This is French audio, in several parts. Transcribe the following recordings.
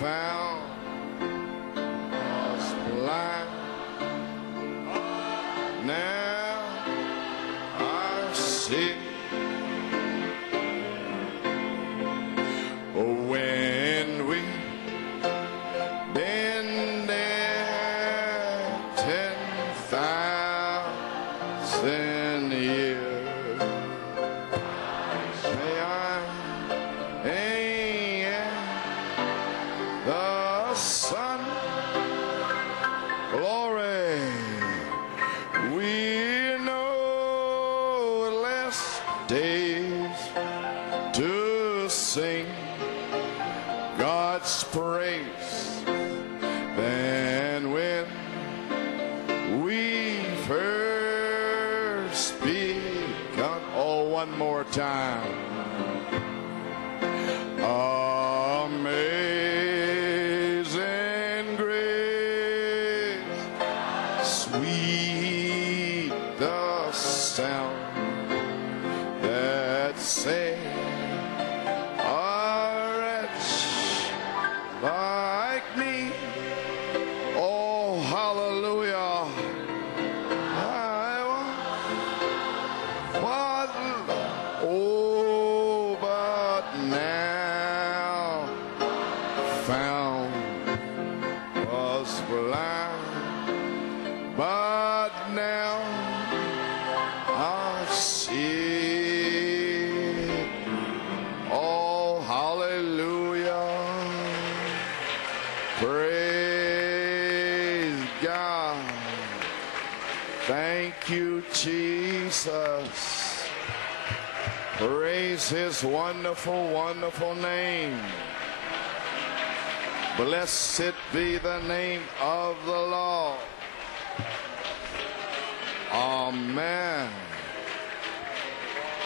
found, was blind. Now I see. When we been there 10,000 years, may I ain't the sun, glory. We know less days to sing God's praise than when we first begun. Oh, one more time. Amazing grace, sweet the sound that saved like me. Oh, hallelujah. I was, oh, but now found, was blind, but now I see. Oh, hallelujah. Praise God. Thank you, Jesus. Praise His wonderful, wonderful name. Blessed be the name of the Lord. Amen.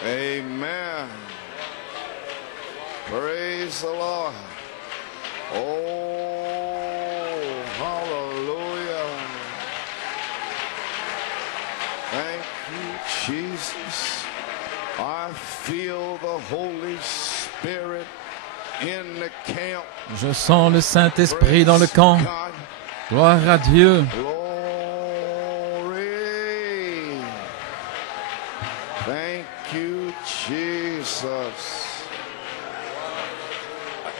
Amen. Praise the Lord. Oh, hallelujah. Thank you, Jesus. I feel the Holy Spirit in the camp. Je sens le Saint-Esprit dans le camp. Gloire à Dieu. Glory. Thank you, Jesus.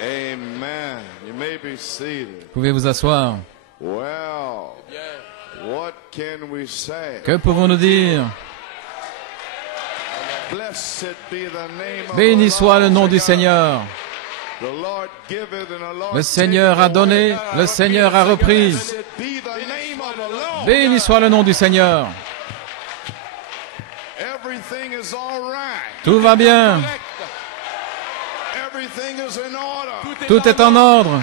Amen. You may be seated. Vous pouvez vous asseoir. Well, what can we say? Que pouvons-nous dire? Blessed be the name of Béni the soit le Lord. nom du Seigneur. The Lord giveth and the Lord Le Seigneur a donné, le Seigneur a repris. Blessed be the name of the Lord. Béni soit le nom du Seigneur. Everything is all right. Tout va bien. Everything is in order. Tout est en ordre.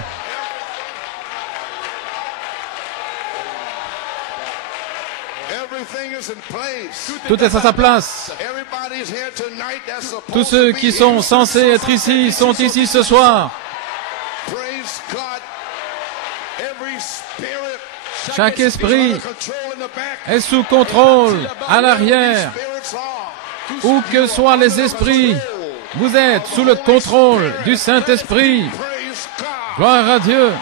Everything is in place. Tout est à sa place. Everybody's here tonight that's supposed Tous ceux to be qui sont here. censés être ici sont ici ce soir. Praise God. Every spirit Chaque is esprit under control in the back. est sous contrôle à l'arrière. Spirits are. Où que soient les esprits, vous êtes sous le contrôle du Saint-Esprit. Praise God. Gloire à Dieu.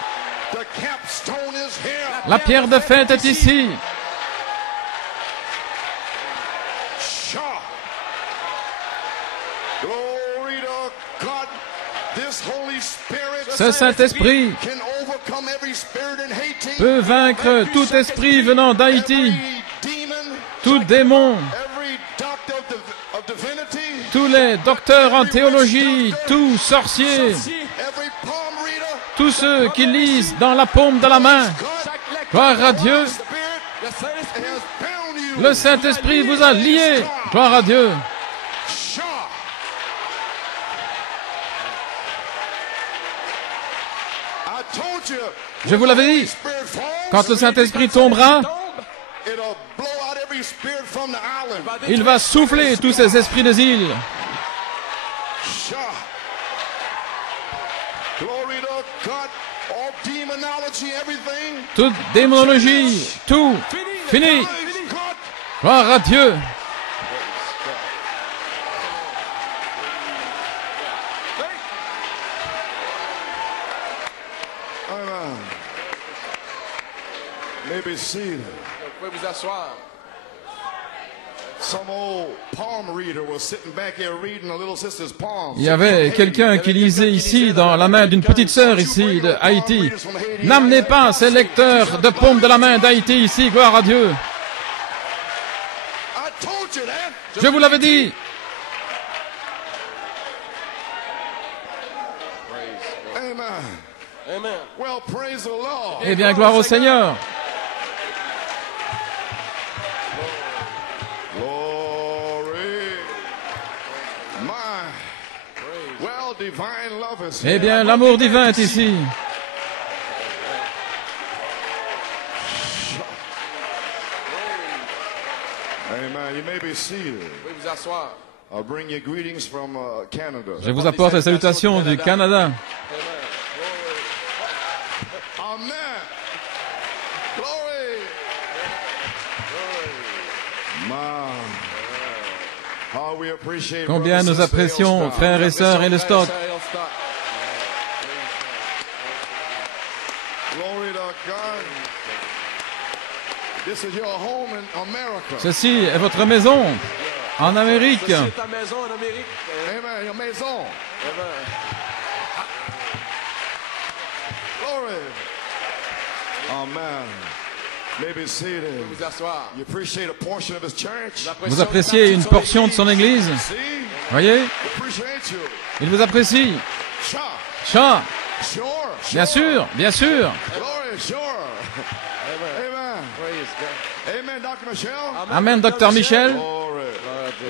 The capstone is here. La pierre de fête est ici. Sure. Glory to God. This Holy Spirit Ce Saint-Esprit can overcome every spirit in Haiti. peut vaincre tout esprit venant d'Haïti, Every demon, tout démon, every doctor of divinity, tous les docteurs en théologie, tout sorcier, every palm reader. tous ceux qui lisent dans la paume de la main. Gloire à Dieu. Spirit has bound you. Le Saint-Esprit vous a liés. Gloire à Dieu. Sure. I told you. Je vous l'avais dit, Spirit falls, quand le Saint-Esprit tombera, it'll blow out every spirit from the island. il va souffler tous ces esprits des îles. Sure. Glory to God. All demonology, everything. Toute démonologie, tout fini. Praise God. Gloire à Dieu. May be seated. Vous pouvez vous asseoir. Some old palm reader was sitting back here reading a little sister's palm. Il y avait quelqu'un qui lisait ici dans la main d'une petite sœur ici de Haïti. N'amenez pas ces lecteurs de paume de la main d'Haïti ici, gloire à Dieu. I told you that. Je vous l'avais dit. Amen. Amen. Well, praise the Lord. Eh bien, gloire au Seigneur. Glory. My. Well, divine love is Eh here. bien, l'amour divin est ici. Amen. You may be seated. Vous pouvez vous asseoir. I'll bring you greetings from Canada. Je vous apporte les salutations du Canada. Amen. Glory. My. How we appreciate Combien brothers nous and apprécions, sisters. frères et sœurs, et le stock. Glory to God. This is your home in America. Ceci est votre maison en Amérique. C'est ta maison en Amérique. Amen. Your maison. Amen. Glory. Amen. May be seated. Vous asseoir. You appreciate a portion of his church? Vous appréciez une portion de son église. See? Voyez, Appreciate you. il vous apprécie. Sure. Chant, Sure. bien sûr, bien sûr. Glory. Sure. Amen. Praise God. Amen, Dr. Michelle. Amen, docteur Michel. Glory.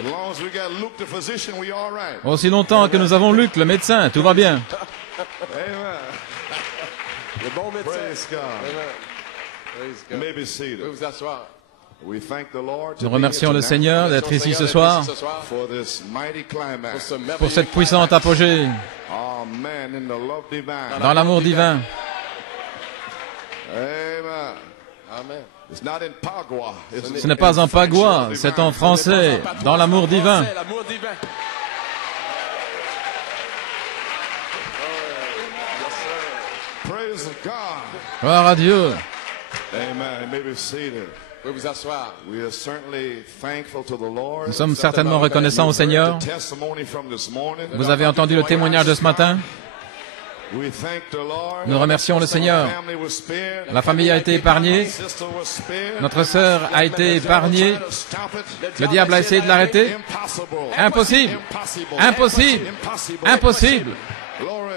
As long as we got Luke the physician, we all right. Aussi longtemps que nous avons Luc, le médecin, tout va bien. Amen. Le bon médecin. Praise God. Amen. Praise You God. may be Vous pouvez seated. vous asseoir. We thank the Lord to Nous be remercions here le tonight Seigneur d'être ici ce soir for this mighty climax. pour cette puissante apogée Amen. In the love divine. dans l'amour divin. Amen. Amen. It's not in Pagua. It's Ce n'est pas en pagua, c'est en français, dans l'amour divin. C'est l'amour divin. Praise God. Gloire à Dieu. Amen. You may be seated. Vous pouvez vous asseoir. We are certainly thankful to the Lord. Nous sommes certainement reconnaissants au Seigneur. The testimony from this morning. Vous avez entendu le témoignage de ce matin. We thank the Lord. Nous remercions le Seigneur. Family was spared. La famille a été épargnée. Sister was spared. Notre sœur a été épargnée. Tried to stop it. Le diable a essayé de l'arrêter. Impossible. Impossible. Impossible. Impossible. Impossible. Impossible. Glory.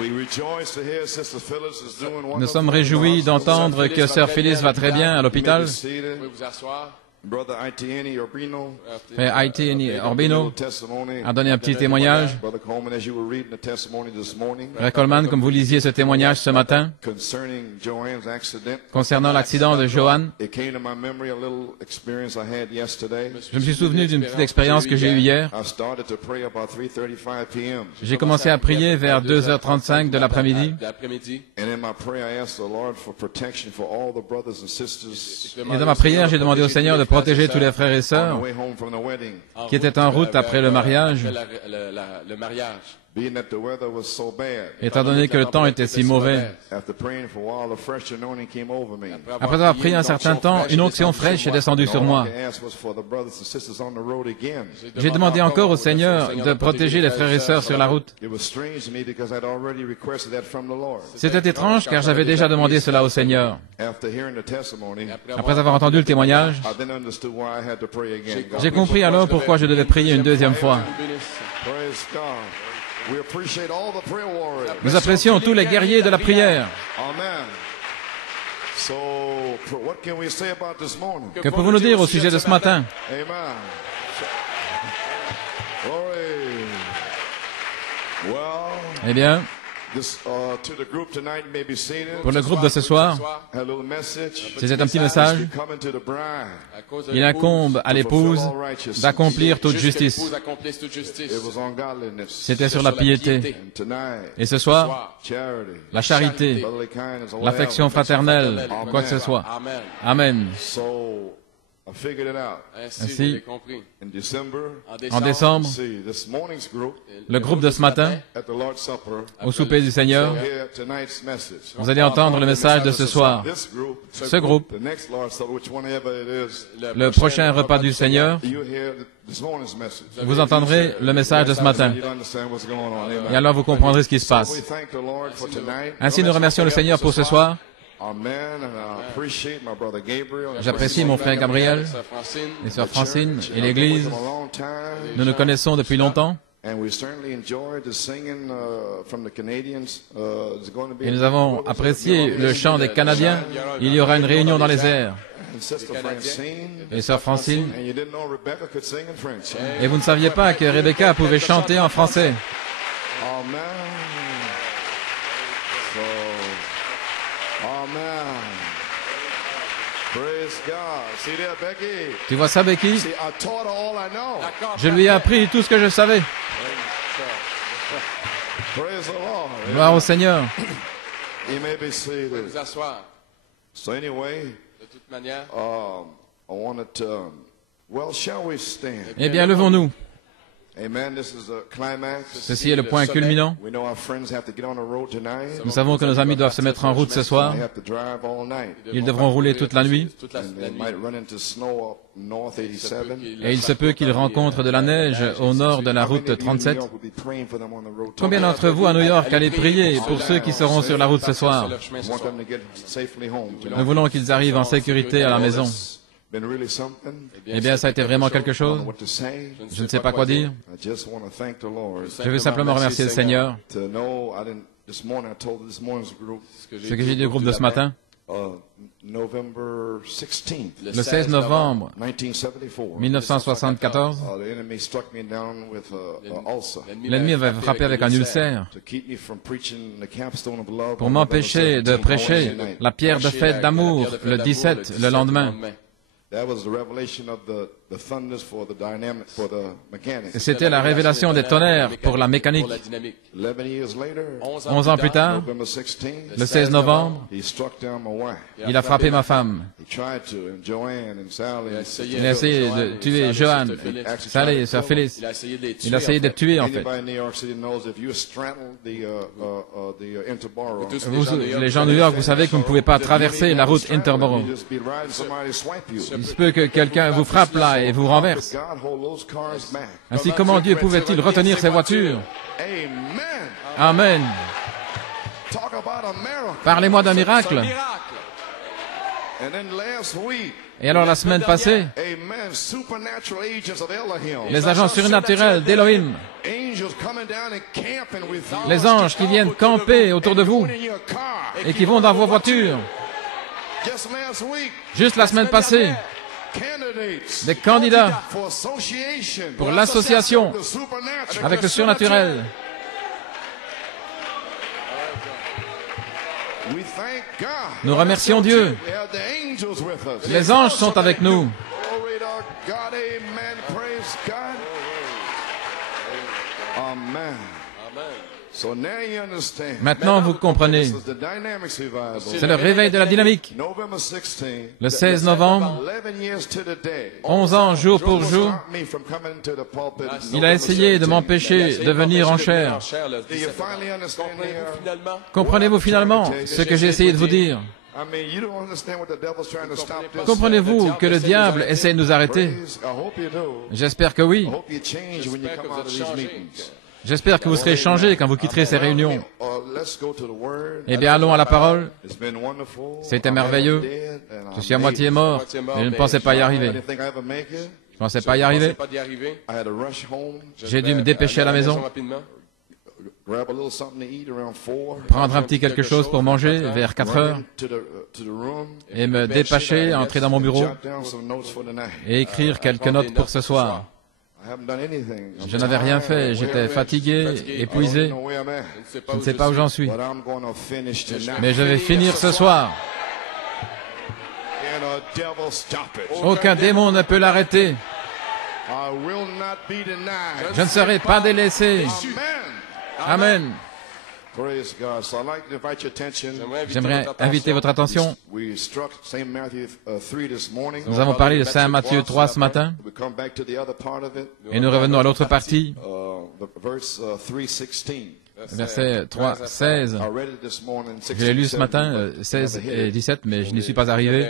We rejoice to hear Sister Phyllis is doing wonderful. Nous sommes réjouis d'entendre que sœur Phyllis va très bien à l'hôpital. Vous pouvez vous asseoir. Brother Itieni Urbino Frère Haïti Orbino testimony. a donné un petit témoignage. Brother Coleman, as you were reading the testimony this morning Frère Coleman, comme vous lisiez ce témoignage ce matin concerning Joanne's accident, concernant l'accident de Joanne, it came to my memory a little experience I had yesterday. je me suis souvenu d'une petite expérience que j'ai eue hier. I started to pray about 3:35 p.m. J'ai commencé à prier vers 2h35 de l'après-midi. And in my prayer, I asked the Lord for protection for all the brothers and sisters Et dans ma prière, j'ai demandé au Seigneur de protéger tous les frères et on the sœurs way home from the wedding. qui étaient en route après le mariage, Le mariage. Being that the weather was so bad, étant donné que le temps était si mauvais. after praying for a while, a fresh anointing came over me. Après avoir prié un certain temps, une onction fraîche est descendue sur moi. All I asked was for the brothers and sisters on the road again. J'ai demandé encore au Seigneur de protéger les frères et sœurs sur la route. It was strange to me because I'd already requested that from the Lord. C'était étrange car j'avais déjà demandé cela au Seigneur. After hearing the testimony, Après avoir entendu le témoignage, I then understood why I had to pray again. God j'ai bless compris you. alors pourquoi je devais prier une deuxième fois. Praise God. We appreciate all the prayer warriors. Nous apprécions tous les guerriers de la prière. Amen. So, what can we say about this morning? Que pouvons-nous dire au sujet de ce matin? Amen. Glory. Well, Eh bien, this to the group tonight, you may be seated. pour le groupe de ce soir, A little message. c'est un petit message. Coming to the bride. Il incombe à l'épouse d'accomplir toute justice. It was ungodliness. C'était sur la piété. And tonight, Et ce soir, charity, la charité, brotherly kindness, l'affection fraternelle, quoi que ce soit. Amen. Amen. So, I figured it out. Ainsi, Ainsi, je l'ai compris. In December, En décembre, see, this morning's group le groupe de ce matin, at the Lord's Supper, au souper du Seigneur, hear tonight's message. vous allez entendre le message de ce soir. This group, Ce groupe, the next Lord's Supper, whichever it is, le prochain repas du Seigneur, you hear this morning's message. vous entendrez le message de ce matin. You understand what's going on. Amen. Et alors vous comprendrez ce qui se We passe. thank the Lord for tonight. Ainsi, nous remercions le Seigneur pour ce soir. Amen. And I appreciate my brother Gabriel. J'apprécie mon frère Gabriel Sœur Francine, et sœur Francine et I've l'Église. been with him a long time. Nous nous connaissons depuis longtemps And we certainly enjoyed the singing from the Canadians. It's going to be et nous avons apprécié le chant des Canadiens. Il y aura une réunion dans les airs. And Sister Francine. Et sœur Francine, And you didn't know Rebecca could sing in French. et vous ne saviez pas que Rebecca pouvait chanter en français. Amen. So, amen. Praise God. See there, Becky? Tu vois ça, Becky? See, I taught her all I know. Je lui ai appris tout ce que je savais. Praise the Lord. Gloire au Seigneur. You may be seated. vous asseoir. So anyway, De toute manière, I wanted to, well, shall we stand? Eh bien, levons-nous. Amen. This is the climax. Ceci est le point culminant. We know our friends have to get on the road tonight. Nous savons que nos amis doivent se mettre en route ce soir. They have to drive all night. Ils devront rouler toute la nuit. toute la And they nuit. might run into snow up North 87. Et il se peut qu'ils rencontrent de la neige au nord de la route 37. Combien d'entre vous à New York allez prier pour ceux qui seront sur la route ce soir? Nous voulons qu'ils arrivent en sécurité à la maison. Eh bien, ça a été vraiment quelque chose. Je ne sais pas quoi dire. Je veux simplement remercier le Seigneur. Ce Ce que j'ai dit au groupe de ce matin, le 16 novembre 1974, l'ennemi avait frappé avec un ulcère pour m'empêcher de prêcher la pierre de fête d'amour le 17, le lendemain. Et c'était la révélation des tonnerres pour la mécanique. 11 ans plus tard, le 16 novembre, il a frappé ma femme. Il a essayé de tuer Joanne, Sally et sœur Phyllis. Il a essayé de tuer, en fait. Vous, les gens de New York, vous savez que vous ne pouvez pas traverser la route Interborough. Il se peut que quelqu'un vous frappe là et vous renverse. Ainsi, comment Dieu pouvait-il retenir ces voitures? Amen. Parlez-moi d'un miracle. Et alors la semaine passée, les agents surnaturels d'Elohim, les anges qui viennent camper autour de vous et qui vont dans vos voitures, juste la semaine passée, des candidats pour l'association avec le surnaturel. Nous remercions Dieu. Les anges sont avec nous. Maintenant, vous comprenez. C'est le réveil de la dynamique. Le 16 novembre, 11 ans jour pour jour, il a essayé de m'empêcher de venir en chair. Comprenez-vous finalement ce que j'ai essayé de vous dire? Comprenez-vous que le diable essaie de nous arrêter? J'espère que oui. J'espère que vous serez changés quand vous quitterez ces réunions. Eh bien, allons à la parole. C'était merveilleux. Je suis à moitié mort et je ne pensais pas y arriver. Je ne pensais pas y arriver. J'ai dû me dépêcher à la maison, prendre un petit quelque chose pour manger vers 4 heures et me dépêcher, entrer dans mon bureau et écrire quelques notes pour ce soir. Je n'avais rien fait, j'étais fatigué, épuisé. Je ne sais pas où j'en suis. Mais je vais finir ce soir. Aucun démon ne peut l'arrêter. Je ne serai pas délaissé. Amen. Praise God. So I'd like to invite your attention. J'aimerais inviter votre attention. We struck St. Matthew 3 this morning. Nous avons parlé de Saint Matthieu 3 ce matin, We come back to the other part of it. et nous revenons à l'autre partie, Verse 3:16. verset 3, 16. I read it this morning. Je l'ai lu ce matin, 16 et 17, mais je n'y suis pas arrivé.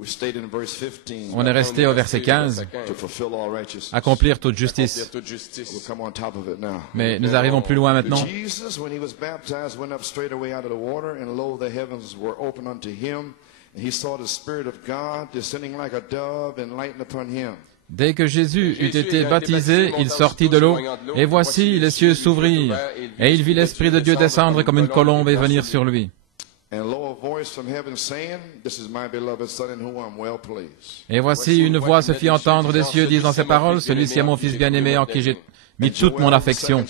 We stayed in verse 15. On est resté au verset 15, To fulfill all righteousness. accomplir toute justice. We'll come on top of it now. Mais nous arrivons plus loin maintenant. Jesus, when he was baptized, went up straightway out of the water, and lo, the heavens were opened unto him, and he saw the Spirit of God descending like a dove and lighting upon him. Dès que Jésus eut été baptisé, il sortit de l'eau, et voici les cieux s'ouvrirent, et il vit l'Esprit de Dieu descendre comme une colombe et venir sur lui. And lo, a voice from heaven saying, This is my beloved Son in whom I'm well pleased. Et voici une voix se fit entendre des cieux disant ces paroles, celui-ci est mon Fils bien-aimé en qui j'ai mis toute mon affection.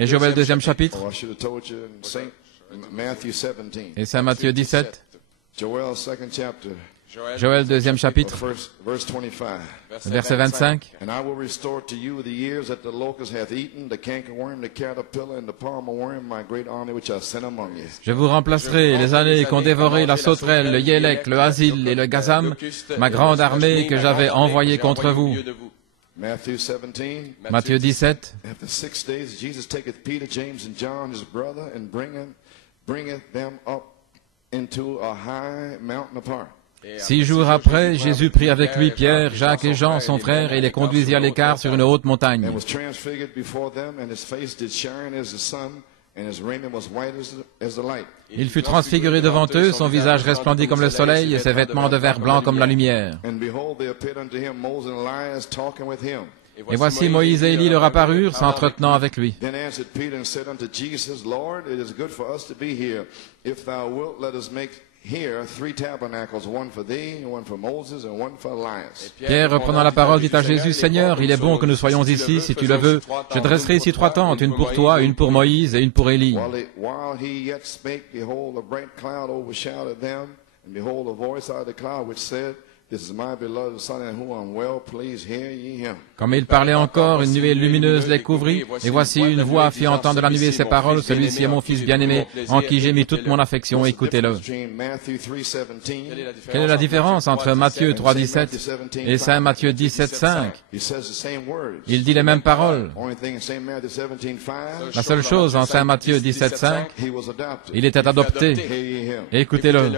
Et Joël 2e chapitre, Oh, I should have told you in Saint Matthew 17. et Saint Matthieu 17, Joel 2nd chapter, Joël 2e chapitre, verse 25. verset 25. And I will restore to you the years that the locust hath eaten, the cankerworm, the caterpillar, and the palmer worm, my great army which I sent among you. Je vous remplacerai les années qu'ont dévoré la sauterelle, le yélek, le asile et le gazam, ma grande armée que j'avais envoyée contre vous. Matthew 17. Matthieu 17. After 6 days, Jesus taketh Peter, James, and John, his brother, and bringeth them up into a high mountain apart. 6 jours après, Jésus prit avec lui Pierre, Jacques et Jean, son frère, et les conduisit à l'écart sur une haute montagne. And was transfigured before them, and his face did shine as the sun, and his raiment was white as the light. Il fut transfiguré devant eux, son visage resplendit comme le soleil, et ses vêtements devinrent blancs comme la lumière. And behold, there appeared unto him Moses and Elias talking with him. Et voici Moïse et Élie leur apparurent, s'entretenant avec lui. Then answered Peter and said unto Jesus, Lord, it is good for us to be here. If thou wilt, let us make here 3 tabernacles, one for thee, and one for Moses, and one for Elias. Pierre, reprenant la parole, dit à Jésus, Seigneur, il est bon que nous soyons ici, si tu le veux. Je dresserai ici 3 tentes, une pour toi, une pour Moïse et une pour Élie. While he yet spake, behold, a bright cloud overshadowed them, and behold, a voice out of the cloud which said, This is my beloved Son in whom I'm well pleased, hear ye him. Comme il parlait encore, une nuée lumineuse les couvrit, et voici une voix fit entendre de la nuée ces paroles, celui-ci est mon Fils bien-aimé, en qui j'ai mis toute mon affection, écoutez-le. Quelle est la différence entre Matthieu 3,17 et Saint Matthieu 17,5? Il dit les mêmes paroles. La seule chose en Saint Matthieu 17,5, il était adopté. Écoutez-le.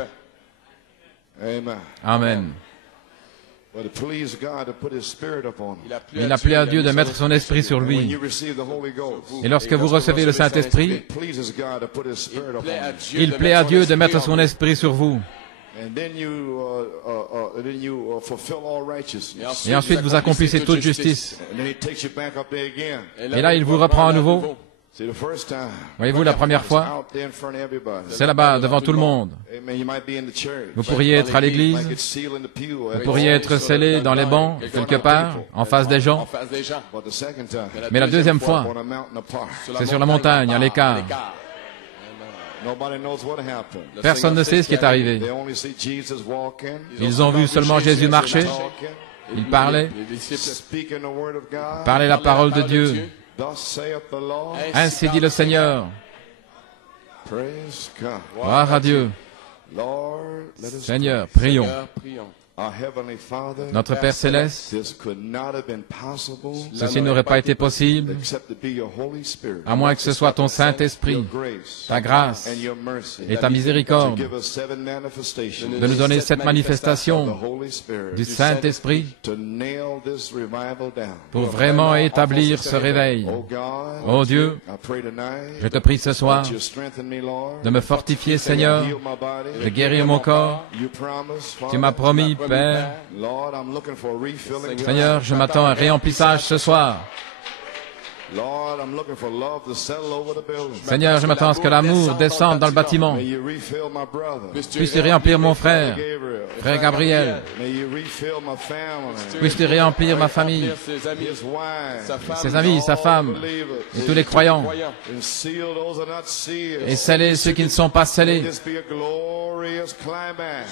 Amen. Il a plu à Dieu de mettre son esprit sur lui. Et lorsque vous recevez le Saint-Esprit, il plaît à Dieu de mettre son esprit sur vous. Et ensuite vous accomplissez toute justice. Et là, il vous reprend à nouveau. Voyez-vous, la première fois, c'est là-bas, devant tout le monde. Vous pourriez être à l'église, vous pourriez être scellé dans les bancs, quelque part, en face des gens. Mais la deuxième fois, c'est sur la montagne, à l'écart. Personne ne sait ce qui est arrivé. Ils ont vu seulement Jésus marcher, il parlait la parole de Dieu. Ainsi dit le Seigneur. Gloire à Dieu. Seigneur, prions. Notre Père Céleste, ceci n'aurait pas été possible, à moins que ce soit ton Saint-Esprit, ta grâce et ta miséricorde, de nous donner cette manifestation du Saint-Esprit pour vraiment établir ce réveil. Oh Dieu, je te prie ce soir de me fortifier, Seigneur, de guérir mon corps. Tu m'as promis, Père. Seigneur, je m'attends à un réemplissage ce soir. Seigneur, je m'attends à ce que l'amour descende dans le bâtiment. Puisses-tu remplir mon frère, frère Gabriel. Puisses-tu remplir ma famille, ses amis, sa femme, et tous les croyants. Et sceller ceux qui ne sont pas scellés.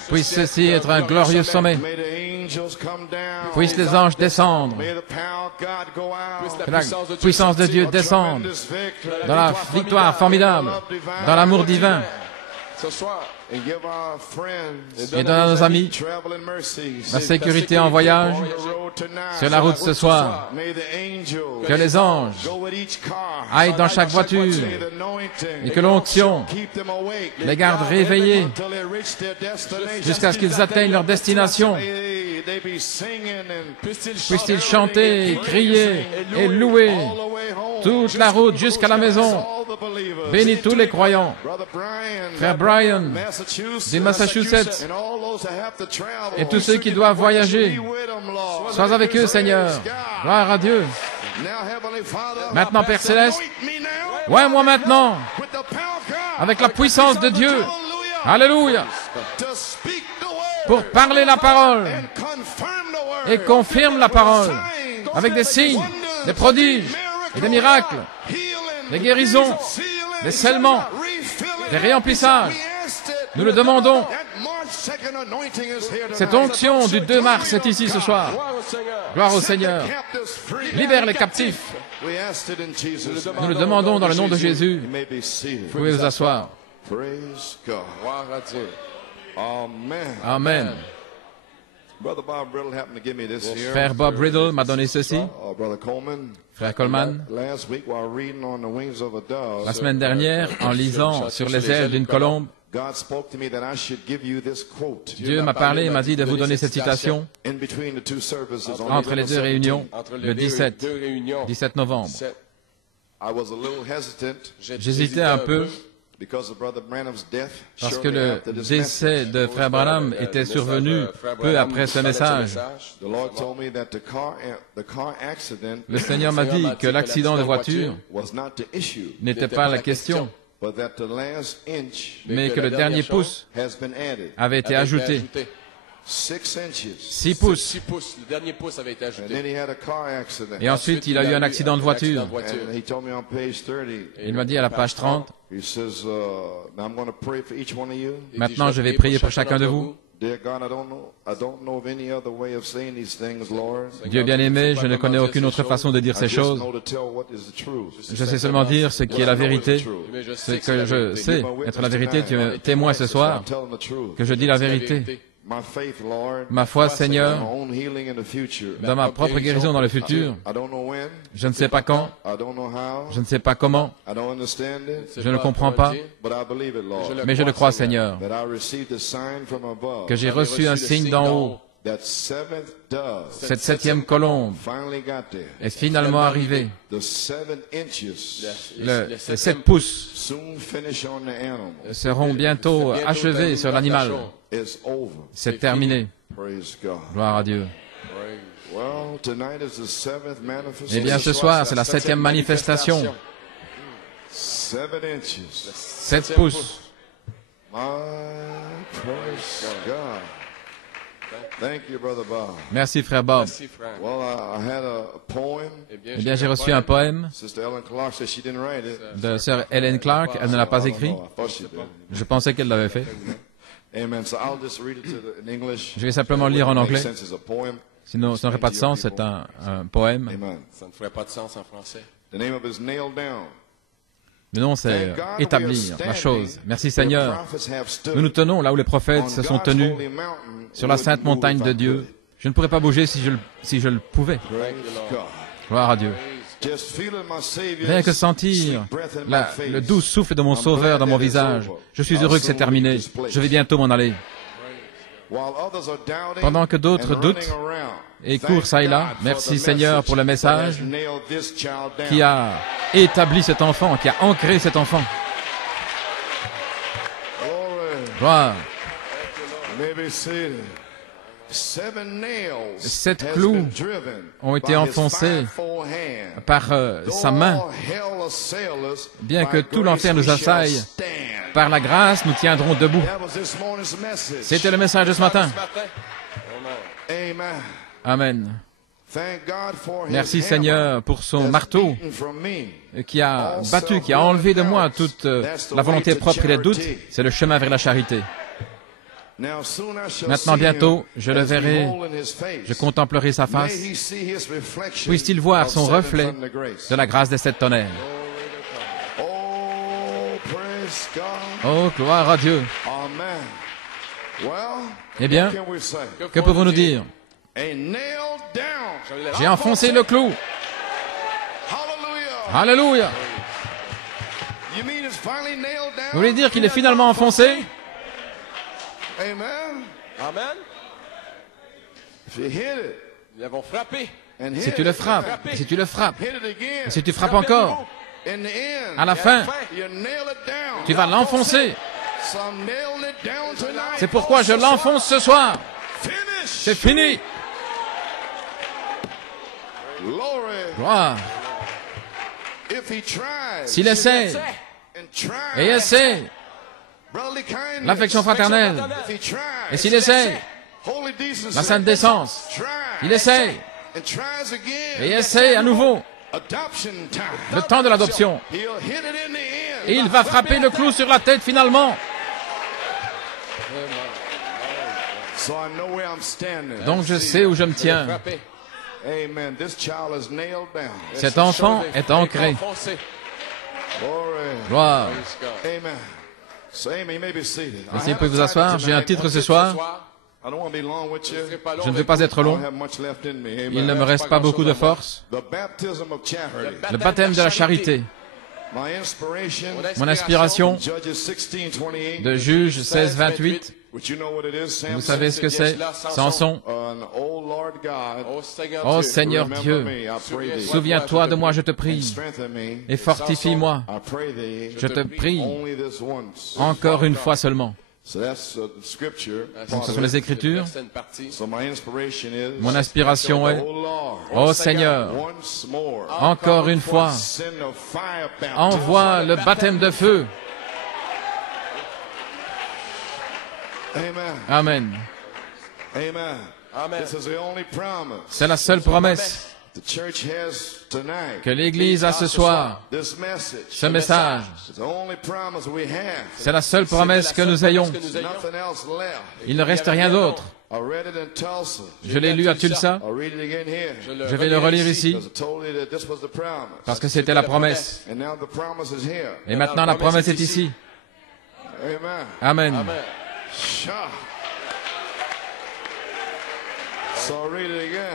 Puisse ceci être un glorieux sommet. Puissent les anges descendre. Que la puissance puissance de Dieu descende dans la victoire formidable, dans l'amour divin. Ce soir. Et donne à nos amis la sécurité en voyage sur la route ce soir. Que les anges aillent dans chaque voiture et que l'onction les garde réveillés jusqu'à ce qu'ils atteignent leur destination. Puissent-ils chanter, crier et louer toute la route jusqu'à la maison. Bénis tous les croyants. Frère Brian, du Massachusetts, et tous ceux qui doivent voyager, sois avec eux, Seigneur. Gloire à Dieu. Maintenant, Père Céleste, ouais, moi maintenant, avec la puissance de Dieu, alléluia, pour parler la parole et confirme la parole avec des signes, des prodiges et des miracles, des guérisons, des scellements, des réemplissages. Nous le demandons. Cette onction du 2 mars est ici ce soir. Gloire au Seigneur. Libère les captifs. Nous le demandons dans le nom de Jésus. Vous pouvez vous asseoir. Amen. Frère Bob Riddle m'a donné ceci. Frère Coleman, la semaine dernière, en lisant sur les ailes d'une colombe, Dieu m'a parlé et m'a dit de vous donner cette citation entre les deux réunions, le 17 novembre. J'hésitais un peu parce que le décès de Frère Branham était survenu peu après ce message. Le Seigneur m'a dit que l'accident de voiture n'était pas la question, mais que le dernier pouce avait été ajouté. 6 pouces. Le dernier pouce avait été ajouté. Et ensuite, il a eu un accident de voiture. Il m'a dit à la page 30, maintenant je vais prier pour chacun de vous. Dieu bien-aimé, je ne connais aucune autre façon de dire ces choses. Je sais seulement dire ce qui est la vérité. Ce que je sais être la vérité, tu es témoin ce soir que je dis la vérité. Ma foi, Seigneur, dans ma propre guérison dans le futur, je ne sais pas quand, je ne sais pas comment, je ne comprends pas, mais je le crois, Seigneur, que j'ai reçu un signe d'en haut. Cette 7e colombe est finalement arrivée. Les 7 pouces seront bientôt achevés sur l'animal. C'est terminé. Gloire à Dieu. Eh bien, ce soir, c'est la 7e manifestation. 7 pouces. Merci, frère Bob. Eh bien, j'ai reçu un poème de sœur Helen Clark. Elle ne l'a pas écrit. Je pensais qu'elle l'avait fait. Je vais simplement lire en anglais. Sinon, ça n'aurait pas de sens. C'est un poème. Ça ne ferait pas de sens en français. Le nom, c'est établir la chose. Merci Seigneur. Nous nous tenons là où les prophètes se sont tenus, sur la sainte montagne de Dieu. Je ne pourrais pas bouger si je le pouvais. Gloire à Dieu. Rien que sentir le doux souffle de mon Sauveur dans mon visage. Je suis heureux que c'est terminé. Je vais bientôt m'en aller. Pendant que d'autres doutent et courent ça et là, merci Seigneur pour le message qui a établi cet enfant, qui a ancré cet enfant. Gloire. 7 clous ont été enfoncés par sa main. Bien que tout l'enfer nous assaille, par la grâce, nous tiendrons debout. C'était le message de ce matin. Amen. Merci Seigneur pour son marteau qui a battu, qui a enlevé de moi toute la volonté propre et les doutes. C'est le chemin vers la charité. Maintenant bientôt, je le verrai, je contemplerai sa face. Puisse-t-il voir son reflet de la grâce des 7 tonnerres. Oh, gloire à Dieu. Eh bien, que pouvons-nous dire? J'ai enfoncé le clou. Alléluia. Vous voulez dire qu'il est finalement enfoncé? Amen. Nous l'avons frappé. Si tu le frappes, si tu le frappes, et si tu frappes encore, à la fin, tu vas l'enfoncer. C'est pourquoi je l'enfonce ce soir. C'est fini. Gloire. S'il essaie, et essaie, l'affection fraternelle, et s'il essaie, la sainte décence, il essaie, et essaie à nouveau, le temps de l'adoption, et il va frapper le clou sur la tête finalement. Donc je sais où je me tiens. Cet enfant est ancré. Gloire. Merci, vous pouvez vous asseoir. J'ai un titre ce soir. Je ne veux pas être long. Il ne me reste pas beaucoup de force. Le baptême de la charité. Mon inspiration de Juge 16, 28. Vous savez ce que c'est? Samson. Ô Seigneur Dieu, souviens-toi de moi, je te prie, et fortifie-moi. Je te prie, encore une fois seulement. Donc ce sont les Écritures. Mon inspiration est, ô Seigneur, encore une fois, envoie le baptême de feu. Amen. C'est la seule promesse que l'Église a ce soir. Ce message, c'est la seule promesse que nous ayons. Il ne reste rien d'autre. Je l'ai lu à Tulsa. Je vais le relire ici, parce que c'était la promesse. Et maintenant la promesse est ici. Amen.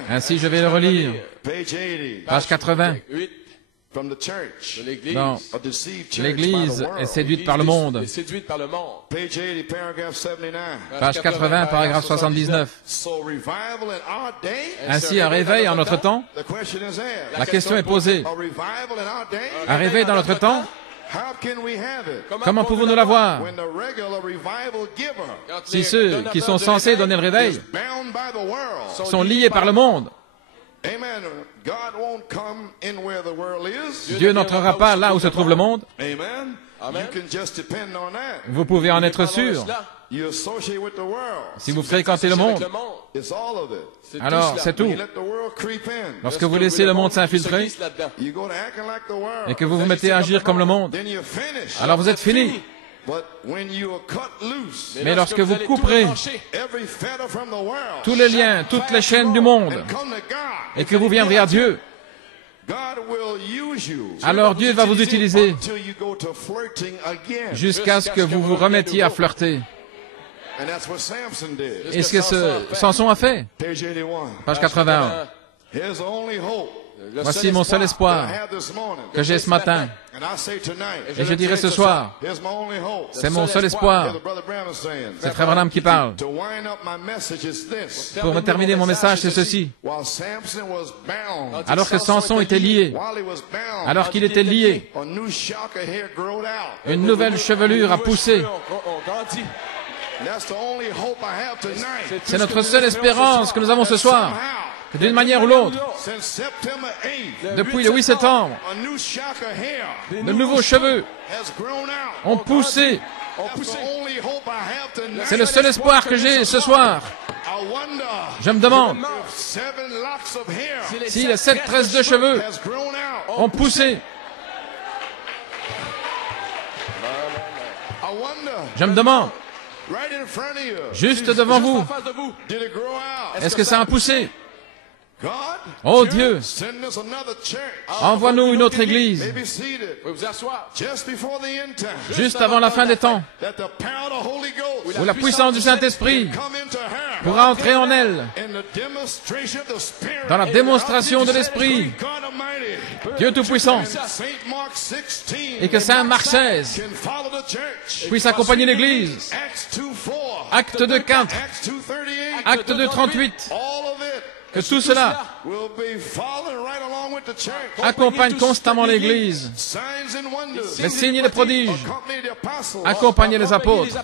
Ainsi, je vais le relire. Page 80. Non, l'Église est séduite par le monde. Page 80, paragraphe 79. Ainsi, un réveil en notre temps. La question est posée. Un réveil dans notre temps? Comment pouvons-nous l'avoir si ceux qui sont censés donner le réveil sont liés par le monde? Dieu n'entrera pas là où se trouve le monde. Vous pouvez en être sûr. Si vous fréquentez le monde, alors c'est tout. Lorsque vous laissez le monde s'infiltrer et que vous vous mettez à agir comme le monde, alors vous êtes fini. Mais lorsque vous couperez tous les liens, toutes les chaînes du monde et que vous viendrez à Dieu, alors Dieu va vous utiliser jusqu'à ce que vous vous remettiez à flirter. Et ce que Samson a fait. Page 81. Voici mon seul espoir que j'ai ce matin. Et je dirai ce soir, c'est mon seul espoir. C'est Frère Branham qui parle. Pour terminer mon message, c'est ceci. Alors que Samson était lié, alors qu'il était lié, une nouvelle chevelure a poussé. C'est notre seule espérance que nous avons ce soir. D'une manière ou l'autre, depuis le 8 septembre, de nouveaux cheveux ont poussé. C'est le seul espoir que j'ai ce soir. Je me demande si les 7 tresses de cheveux ont poussé. Je me demande juste devant vous. Est-ce que ça a poussé? Oh Dieu, envoie-nous une autre église, juste avant la fin des temps, où la puissance du Saint-Esprit pourra entrer en elle, dans la démonstration de l'Esprit, Dieu Tout-Puissant, et que Saint Marc 16 puisse accompagner l'Église. Acte 2:4, Acte 2:38, que tout cela accompagne constamment l'Église. Les signes et les prodiges accompagnaient les apôtres.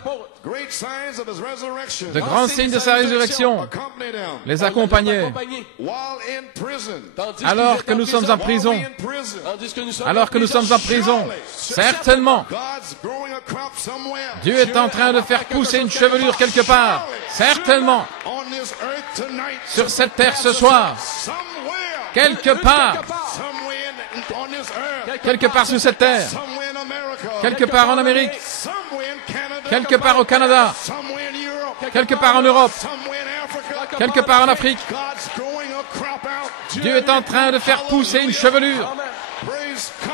De grands signes de sa résurrection les accompagnaient. Alors que nous sommes en prison, certainement, Dieu est en train de faire pousser une chevelure quelque part. Certainement, sur cette terre ce soir, quelque part sur cette terre, quelque part en Amérique, quelque part au Canada, quelque part en Europe, quelque part en Afrique, Dieu est en train de faire pousser une chevelure.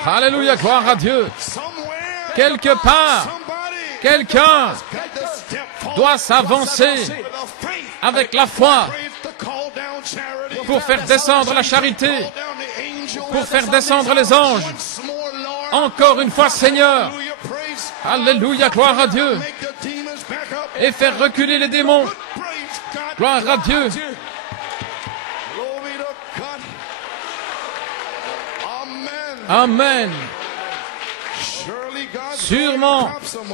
Alléluia, gloire à Dieu. Quelque part, quelqu'un doit s'avancer avec la foi pour faire descendre la charité, pour faire descendre les anges. Encore une fois, Seigneur. Alléluia, gloire à Dieu. Et faire reculer les démons. Gloire à Dieu. Amen. Sûrement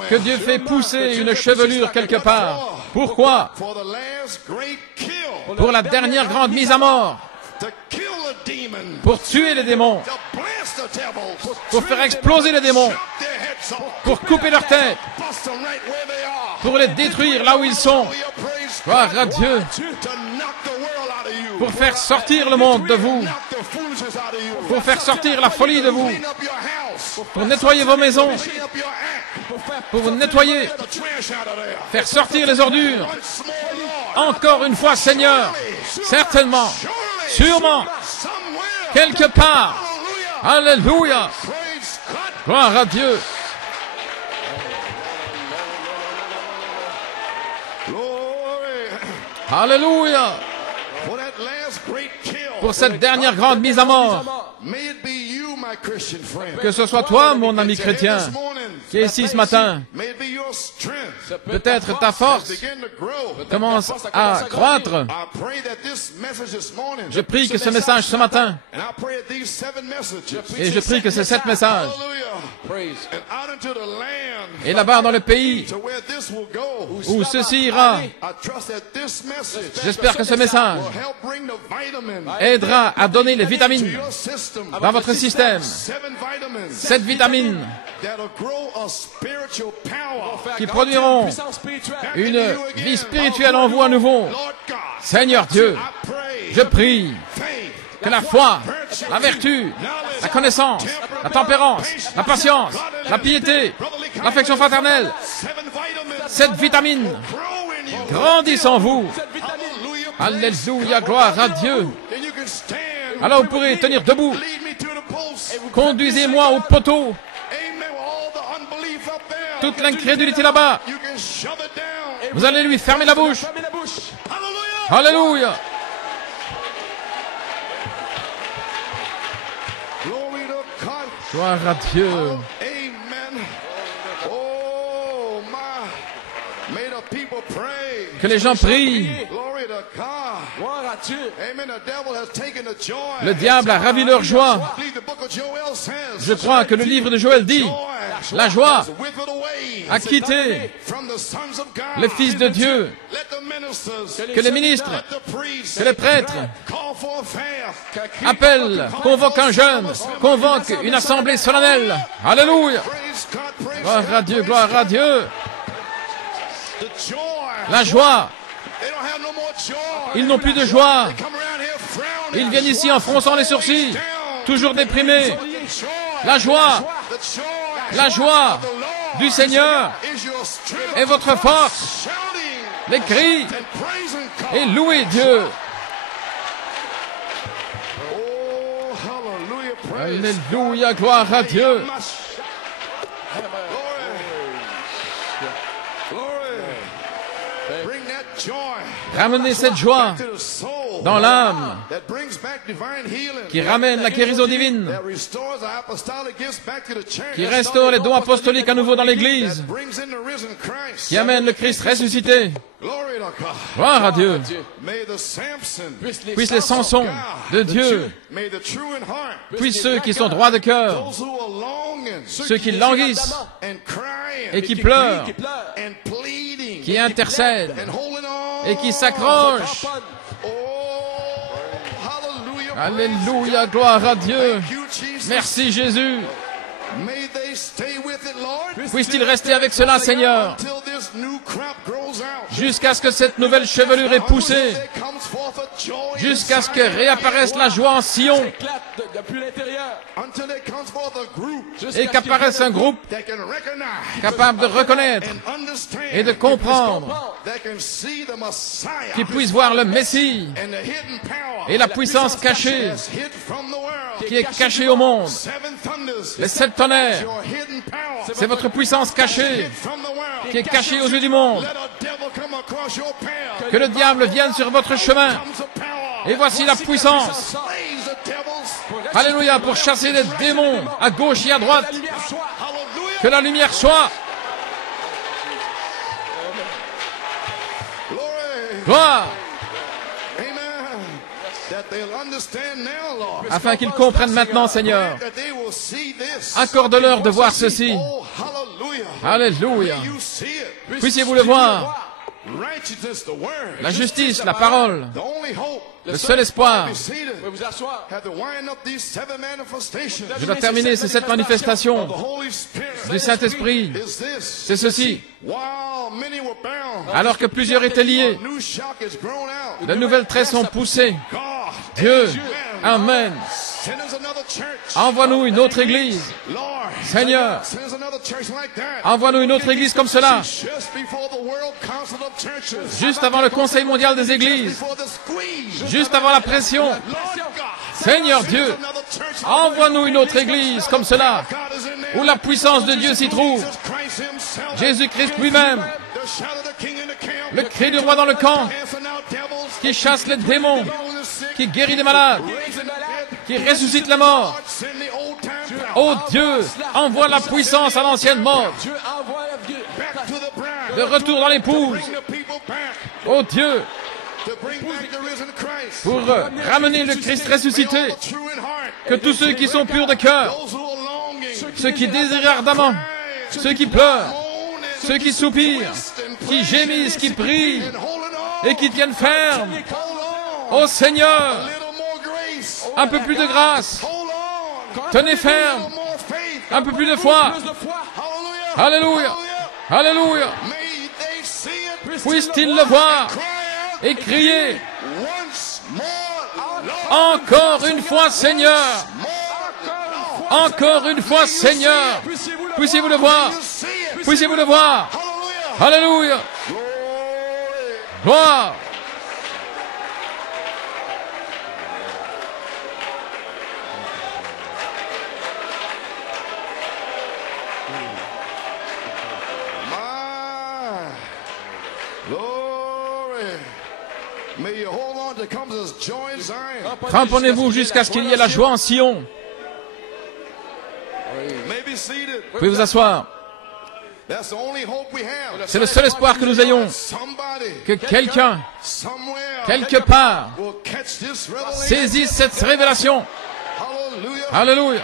que Dieu fait pousser une chevelure quelque part. Pourquoi? Pour la dernière grande mise à mort. Pour tuer les démons. Pour faire exploser les démons. Pour couper leur tête. Pour les détruire là où ils sont. Gloire à Dieu. Pour faire sortir le monde de vous. Pour faire sortir la folie de vous. Pour nettoyer vos maisons. Pour vous nettoyer. Faire sortir les ordures. Encore une fois, Seigneur. Certainement. Sûrement. Quelque part. Alléluia. Gloire à Dieu. Alléluia. Pour cette dernière grande mise à mort. Que ce soit toi, mon ami chrétien, qui est ici ce matin. Peut-être ta force commence à croître. Je prie que ce message ce matin, et je prie que ces 7 messages, et là-bas dans le pays où ceci ira, j'espère que ce message aidera à donner les vitamines dans votre système. 7 vitamines qui produiront une vie spirituelle en vous à nouveau. Seigneur Dieu, je prie que la foi, la vertu, la connaissance, la tempérance, la patience, la piété, l'affection fraternelle, 7 vitamines grandissent en vous. Alléluia, gloire à Dieu. Alors vous pourrez tenir debout. Conduisez-moi au poteau. Toute l'incrédulité là-bas, vous allez lui fermer la bouche. Alléluia. Gloire à Dieu. Que les gens prient. Le diable a ravi leur joie. Je crois que le livre de Joël dit, la joie a quitté les fils de Dieu. Que les ministres, que les prêtres appellent, convoquent un jeûne, convoquent une assemblée solennelle. Alléluia. Gloire à Dieu, gloire à Dieu. La joie. Ils n'ont plus de joie. Ils viennent ici en fronçant les sourcils, toujours déprimés. La joie du Seigneur est votre force. Les cris et louez Dieu. Alléluia, gloire à Dieu. Ramenez cette joie dans l'âme qui ramène la guérison divine, qui restaure les dons apostoliques à nouveau dans l'Église, qui amène le Christ ressuscité. Gloire à Dieu. Puissent les Samsons de Dieu, puissent ceux qui sont droits de cœur, ceux qui languissent et qui pleurent, qui intercèdent et qui s'accrochent. Alléluia, gloire à Dieu. Merci Jésus. Puisse-t-il rester avec cela, Seigneur, jusqu'à ce que cette nouvelle chevelure ait poussé, jusqu'à ce que réapparaisse la joie en Sion, et qu'apparaisse un groupe capable de reconnaître et de comprendre, qui puisse voir le Messie et la puissance cachée qui est cachée au monde. Les 7 tonnerres, c'est votre puissance cachée qui est cachée aux yeux du monde. Que le diable vienne sur votre chemin. Et voici la puissance. Alléluia, pour chasser les démons à gauche et à droite. Que la lumière soit. Gloire. Afin qu'ils comprennent maintenant, Seigneur. Accorde-leur de voir ceci. Alléluia. Puissiez-vous le voir. La justice, la parole, le seul espoir. Je dois terminer ces 7 manifestations du Saint-Esprit. C'est ceci. Alors que plusieurs étaient liés, de nouvelles traits sont poussées. Dieu, Amen. Envoie-nous une autre église. Seigneur, envoie-nous une autre église comme cela. Juste avant le Conseil mondial des églises. Juste avant la pression. Seigneur Dieu, envoie-nous une autre église comme cela, où la puissance de Dieu s'y trouve. Jésus-Christ lui-même, le cri du roi dans le camp, qui chasse les démons, qui guérit les malades, qui ressuscite la mort. Oh Dieu, envoie la puissance à l'ancienne mort, de retour dans l'épouse. Oh Dieu, pour ramener le Christ ressuscité, que tous ceux qui sont purs de cœur, ceux qui désirent ardemment, ceux qui pleurent, ceux qui soupirent, qui gémissent, qui prient et qui tiennent ferme. Ô Seigneur, un peu plus de grâce, tenez ferme, un peu plus de foi. Alléluia, alléluia. Puisse-t-il le voir et crier encore une fois, Seigneur, encore une fois, Seigneur. Puissiez-vous le voir, puissiez-vous le voir. Alléluia, gloire. Cramponnez-vous jusqu'à ce qu'il y ait la joie en Sion. Vous pouvez vous asseoir. C'est le seul espoir que nous ayons. Que quelqu'un, quelque part, saisisse cette révélation. Alléluia.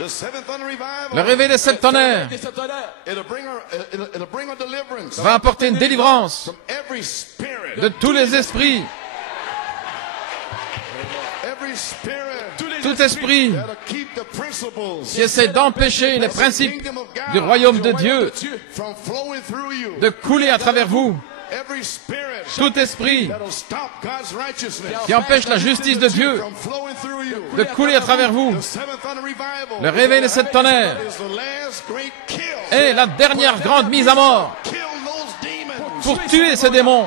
Le réveil des 7 tonnerres va apporter une délivrance de tous les esprits. Tout esprit qui essaie d'empêcher les principes du royaume de Dieu de couler à travers vous. tout esprit qui empêche la justice de Dieu de couler à travers vous. Le réveil des 7 tonnerres est la dernière grande mise à mort pour tuer ces démons,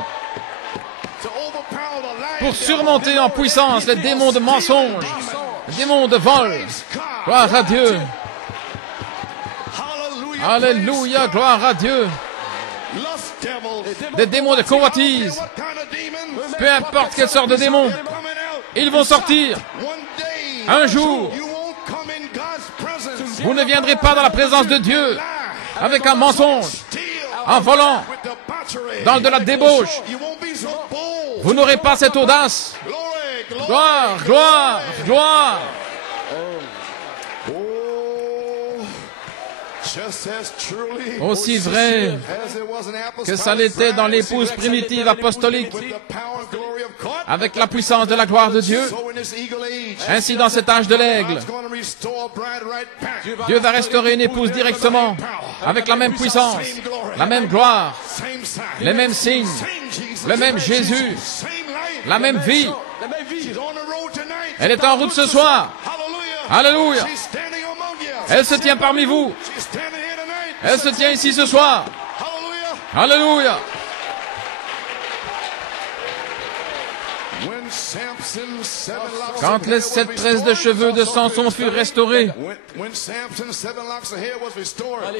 pour surmonter en puissance les démons de mensonge, les démons de vol. Gloire à Dieu. Alléluia, gloire à Dieu. Des démons de convoitise, peu importe quelle sorte de démons, ils vont sortir. Un jour, vous ne viendrez pas dans la présence de Dieu avec un mensonge, en volant, dans de la débauche. Vous n'aurez pas cette audace. Gloire, gloire, gloire. Aussi vrai que ça l'était dans l'épouse primitive apostolique, avec la puissance de la gloire de Dieu, ainsi dans cet âge de l'aigle, Dieu va restaurer une épouse directement, avec la même puissance, la même gloire, les mêmes signes, le même Jésus, la même vie. Elle est en route ce soir. Alléluia. Elle se tient parmi vous. Elle se tient ici ce soir. Alléluia. Quand les 7 tresses de cheveux de Samson furent restaurées,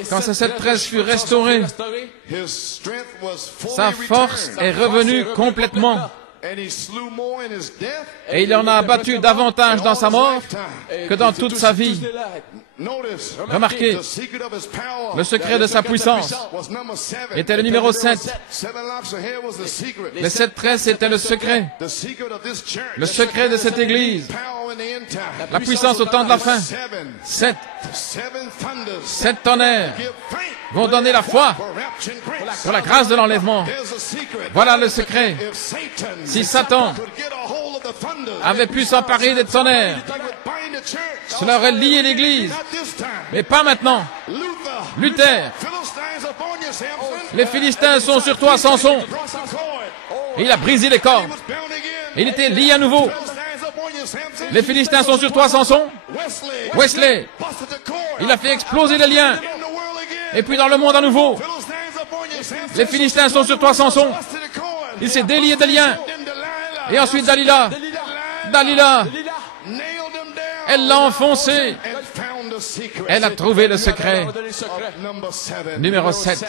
quand ces 7 tresses furent restaurées, sa force est revenue complètement. Et il en a abattu davantage dans sa mort que dans toute sa vie. Remarquez, le secret de sa puissance était le numéro 7. Les 7 tresses étaient le secret de cette église. La puissance au temps de la fin. 7 tonnerres vont donner la foi pour la grâce de l'enlèvement. Voilà le secret. Si Satan avait pu s'emparer des tonnerres, cela aurait lié l'Église. Mais pas maintenant. Luther, les Philistins sont sur toi, Samson. Et il a brisé les cordes. Il était lié à nouveau. Les Philistins sont sur toi, Samson. Wesley, il a fait exploser les liens. Et puis dans le monde à nouveau, les Philistins sont sur toi, Samson. Il s'est délié des liens. Et ensuite Dalila, elle l'a enfoncé. Elle a trouvé le secret. Numéro 7.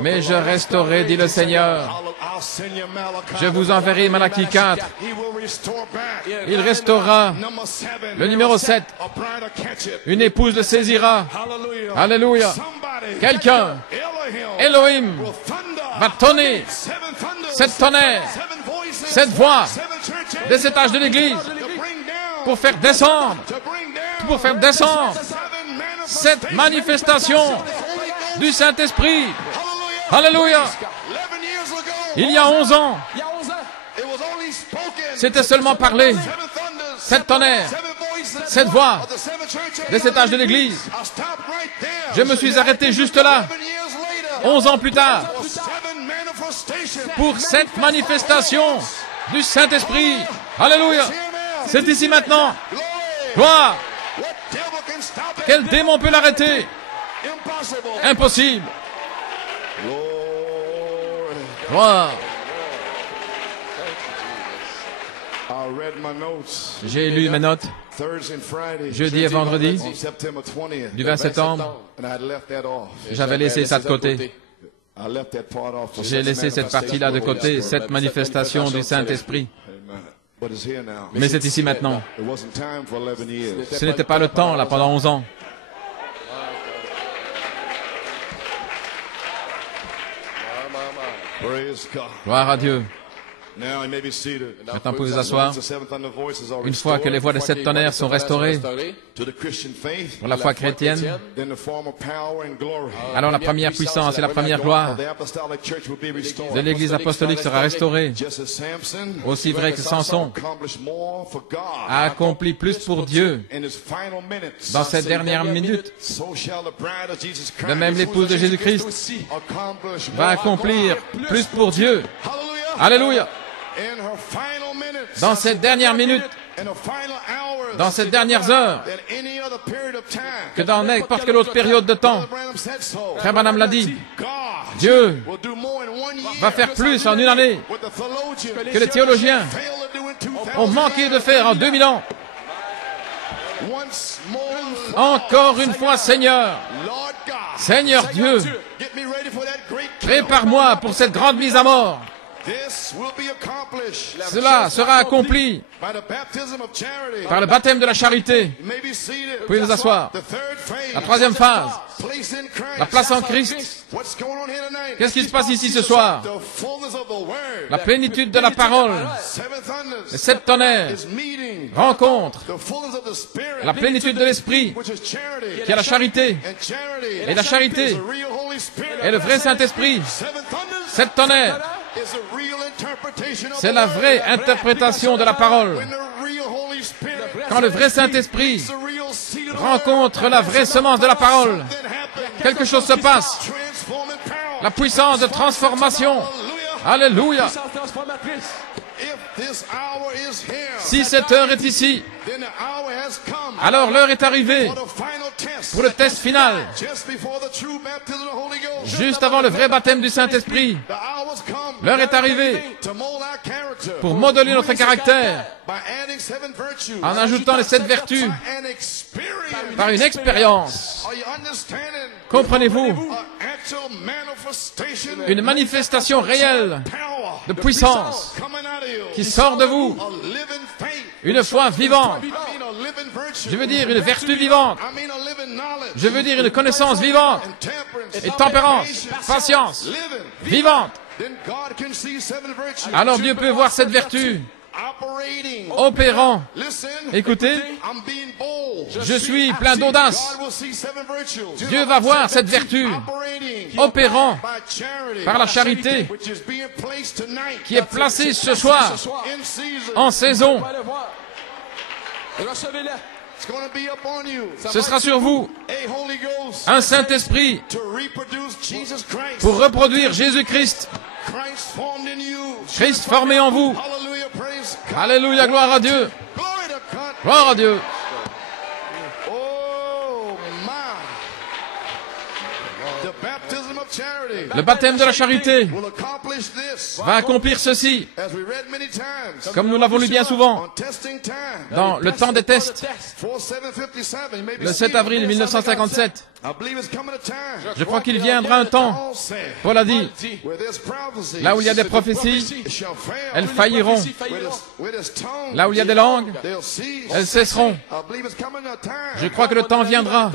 Mais je restaurerai, dit le Seigneur. Je vous enverrai Malachie 4. Il restaurera le numéro 7. Une épouse le saisira. Alléluia. Quelqu'un, Elohim, va tonner 7 tonnerres, 7 voix des 7 âges de l'Église pour faire descendre 7 manifestations du Saint-Esprit. Alléluia. Il y a 11 ans, c'était seulement parlé. 7 tonnerres, 7 voix des 7 âges de l'Église. Je me suis arrêté juste là, 11 ans plus tard, pour 7 manifestations du Saint-Esprit. Alléluia. C'est ici maintenant. Gloire. Quel démon peut l'arrêter? Impossible. Gloire. J'ai lu mes notes jeudi et vendredi du 20 septembre. J'avais laissé ça de côté. J'ai laissé cette partie-là de côté, cette manifestation du Saint-Esprit. Mais c'est ici maintenant. Ce n'était pas le temps, là, pendant 11 ans. Gloire à Dieu. Maintenant, vous pouvez vous asseoir. Une fois que les voix des 7 tonnerres sont restaurées pour la foi chrétienne, alors la première puissance et la première gloire de l'Église apostolique sera restaurée. Aussi vrai que Samson a accompli plus pour Dieu dans cette dernière minute, de même l'épouse de Jésus-Christ va accomplir plus pour Dieu. Alléluia! Dans cette dernière minute, dans ces dernières heures, que dans n'importe quelle autre période de temps. Frère Branham l'a dit, Dieu va faire plus en une année que les théologiens ont manqué de faire en 2000 ans. Encore une fois, Seigneur, Seigneur Dieu, prépare-moi pour cette grande mise à mort. Cela sera accompli par le baptême de la charité. Vous pouvez vous asseoir. La troisième phase, la place en Christ. Qu'est-ce qui se passe ici ce soir? La plénitude de la parole. Les 7 tonnerres rencontrent la plénitude de l'Esprit, qui est la charité. Et la charité est le vrai Saint-Esprit. 7 tonnerres, c'est la vraie interprétation de la parole. Quand le vrai Saint-Esprit rencontre la vraie semence de la parole, quelque chose se passe. La puissance de transformation. Alléluia. Si cette heure est ici, alors l'heure est arrivée pour le test final. Juste avant le vrai baptême du Saint-Esprit, l'heure est arrivée pour modeler notre caractère en ajoutant les 7 vertus par une expérience. Comprenez-vous? Une manifestation réelle de puissance qui sort de vous. Une foi vivante. Je veux dire une vertu vivante. Je veux dire une connaissance vivante. Et tempérance, patience, vivante. Alors Dieu peut voir cette vertu opérant. Écoutez, je suis plein d'audace. Dieu va voir cette vertu opérant par la charité qui est placée ce soir en saison. Ce sera sur vous un Saint-Esprit pour reproduire Jésus-Christ. Christ formé en vous. Alléluia, gloire à Dieu. Gloire à Dieu. Le baptême de la charité va accomplir ceci, comme nous l'avons lu bien souvent, dans le temps des tests, le 7 avril 1957. Je crois qu'il viendra un temps, Paul a dit, là où il y a des prophéties, elles failliront. Là où il y a des langues, elles cesseront. Je crois que le temps viendra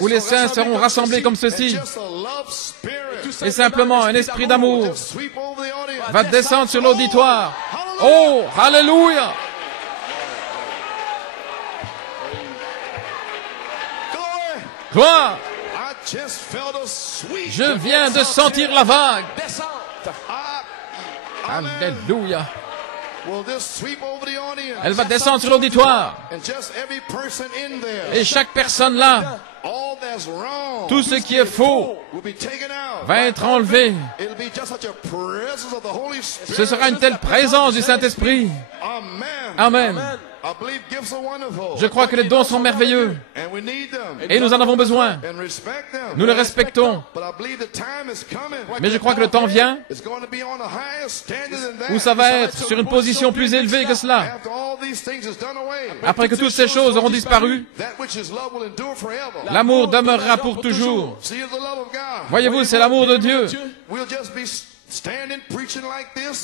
où les saints seront rassemblés comme ceci. Et simplement un esprit d'amour va descendre sur l'auditoire. Oh, alléluia! Gloire! Je viens de sentir la vague. Alléluia! Elle va descendre sur l'auditoire. Et chaque personne là, tout ce qui est faux va être enlevé. Ce sera une telle présence du Saint-Esprit. Amen. Je crois que les dons sont merveilleux et nous en avons besoin. Nous les respectons. Mais je crois que le temps vient où ça va être sur une position plus élevée que cela. Après que toutes ces choses auront disparu, l'amour demeurera pour toujours. Voyez-vous, c'est l'amour de Dieu.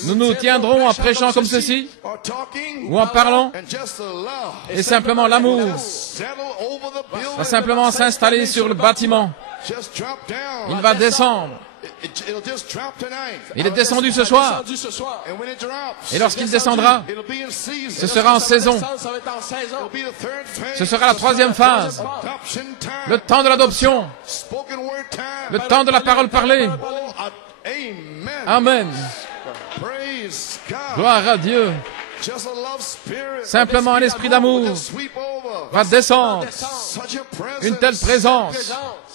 Nous nous tiendrons en prêchant comme ceci, ou en parlant, et simplement l'amour va simplement s'installer sur le bâtiment. Il va descendre It'll just drop tonight. Il est descendu ce soir. And when it drops, Et lorsqu'il descendra, it'll be in season. ce sera en saison. It'll be the third phase. Ce sera la troisième phase. Adoption time. Le temps de l'adoption. Spoken word time. Le temps de la parole parlée. Amen. Amen. Praise God. Gloire à Dieu. Just a love spirit. Simplement un esprit d'amour Just sweep over. va descendre. Such a presence. Une telle présence.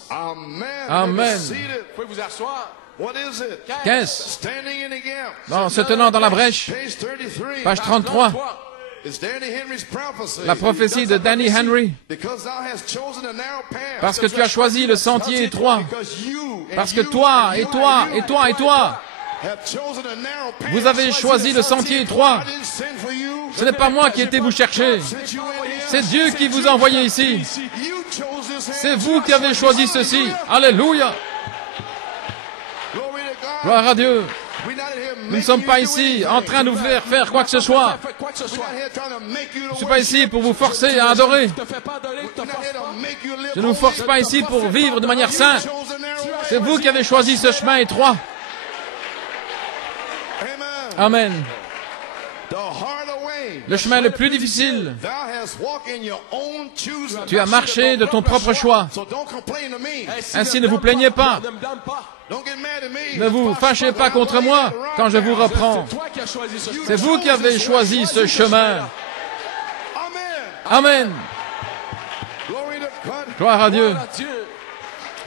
Amen. Amen. Vous pouvez vous asseoir. What is it? Qu'est-ce? Standing in the gap. En se tenant dans la brèche, Page 33. page 33, It's Danny Henry's prophecy. la prophétie de Danny Henry. Because thou hast chosen a narrow path. Parce que tu as choisi le sentier étroit. Because you and Parce que you toi, and et you toi, and you et toi, et toi, have chosen a narrow path. vous avez choisi le sentier étroit. I didn't send for you. Ce n'est pas moi qui ai été vous chercher. Sent you in here. C'est Dieu qui vous a envoyé ici. You chose this hand. C'est vous qui avez choisi ceci. Alléluia. Glory to God. Gloire à Dieu. We're not here Nous ne making sommes you pas do ici anything. en train de vous faire quoi que ce soit. Quoi que ce We're soit. not here trying to make you Je to ne suis pas ici worship. pour vous forcer à adorer. Ne te fais pas adorer, ne te We're not force here to pas. make you live Je ne vous force pas ici pour vivre de manière sainte. chose a narrow way. C'est vous qui avez choisi ce chemin étroit. Amen. Amen. The harder way. Le chemin le plus difficile. Thou hast walked in your own choosing. Tu as marché de ton propre choix. So don't complain to me. Ainsi ne vous plaignez pas. Ne me donne pas. Don't get mad at me. Ne vous fâchez pas contre moi quand je vous reprends. Toi qui as choisi ce chemin. C'est vous qui avez choisi ce chemin. Amen. Amen. Glory to God. Gloire à Dieu. Gloire à Dieu.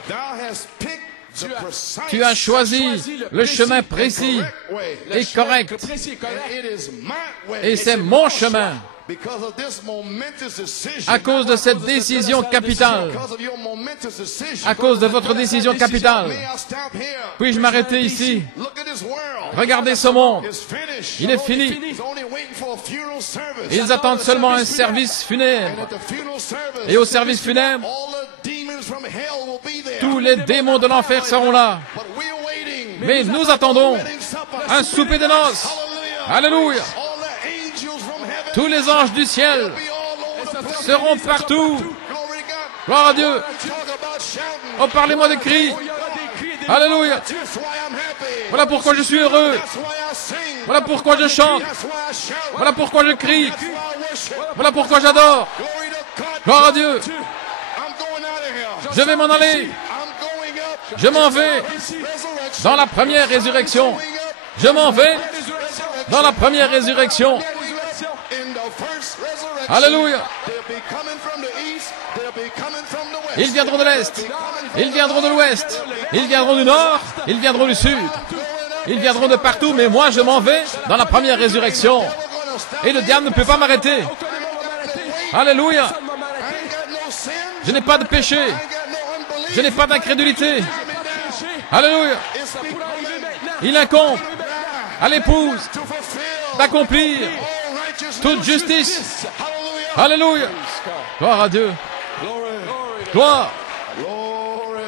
Thou hast picked the precise Tu as choisi le chemin précis way. et correct. Le précis est correct. And it is my way. Et c'est mon chemin. Because of this momentous decision. À cause de cette décision capitale. Because of your momentous decision. À cause de votre décision capitale. May I stop here? Puis-je m'arrêter ici? Look at this world. Regardez ce monde. It's finished. Il est fini. It's only waiting for a funeral service. Ils attendent seulement un service And funèbre. at the funeral service, Et au service funèbre, all the demons from hell will be there. tous les démons de l'enfer seront là. But we're waiting. Mais nous attendons Wedding supper. un souper de noces. Hallelujah. Alléluia. All the angels from heaven Tous les anges du ciel be all over the place. seront partout. Glory to God. Gloire à Dieu. Talk about shouting. Oh, parlez-moi des cris. Il y aura des cris, des Alléluia. That's why I'm happy. Voilà pourquoi je suis heureux. That's why I sing. Voilà pourquoi je chante. That's why I shout. Voilà pourquoi je crie. That's why I worship. Voilà pourquoi j'adore. Glory to God. Gloire à Dieu. I'm going out of here. Je vais m'en aller. I'm going up. Je m'en vais Resurrection. dans la première résurrection. Je m'en vais dans la première résurrection. In the first resurrection. Alléluia. They'll be coming from the east. They'll be coming from the west. Ils viendront de l'Est. Ils viendront de l'Ouest. Ils viendront du Nord. Ils viendront du Sud. Ils viendront de partout, mais moi je m'en vais dans la première résurrection. Et le diable ne peut pas m'arrêter. Alléluia. I ain't got no sin. Je n'ai pas de péché. I ain't got no unbelief. Je n'ai pas d'incrédulité. Alléluia. It's becoming Il incombe à l'épouse to fulfill d'accomplir all righteousness. toute justice. Hallelujah. Alléluia. Gloire à Dieu. Glory. Gloire. Glory.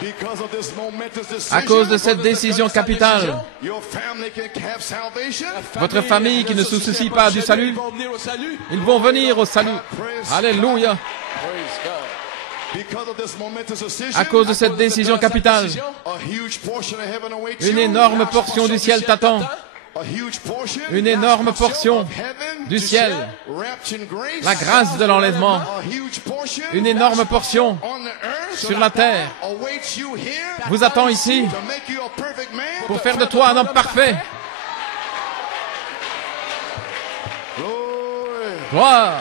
Because of this momentous decision, À cause de cette décision capitale, your family can have salvation. votre famille qui ne se soucie pas du Ils salut, vont venir au salut. ils vont venir au salut. Alléluia. Because of this momentous decision, À cause de cette décision capitale, a huge portion of heaven awaits une you. énorme portion du ciel t'attend. A huge portion Une énorme portion of heaven, du ciel. wrapped in grace. La grâce de l'enlèvement. A huge portion Une énorme portion on the earth sur la terre awaits you here vous attend ici to make you a perfect man. pour faire de toi un homme parfait. Glory. Gloire.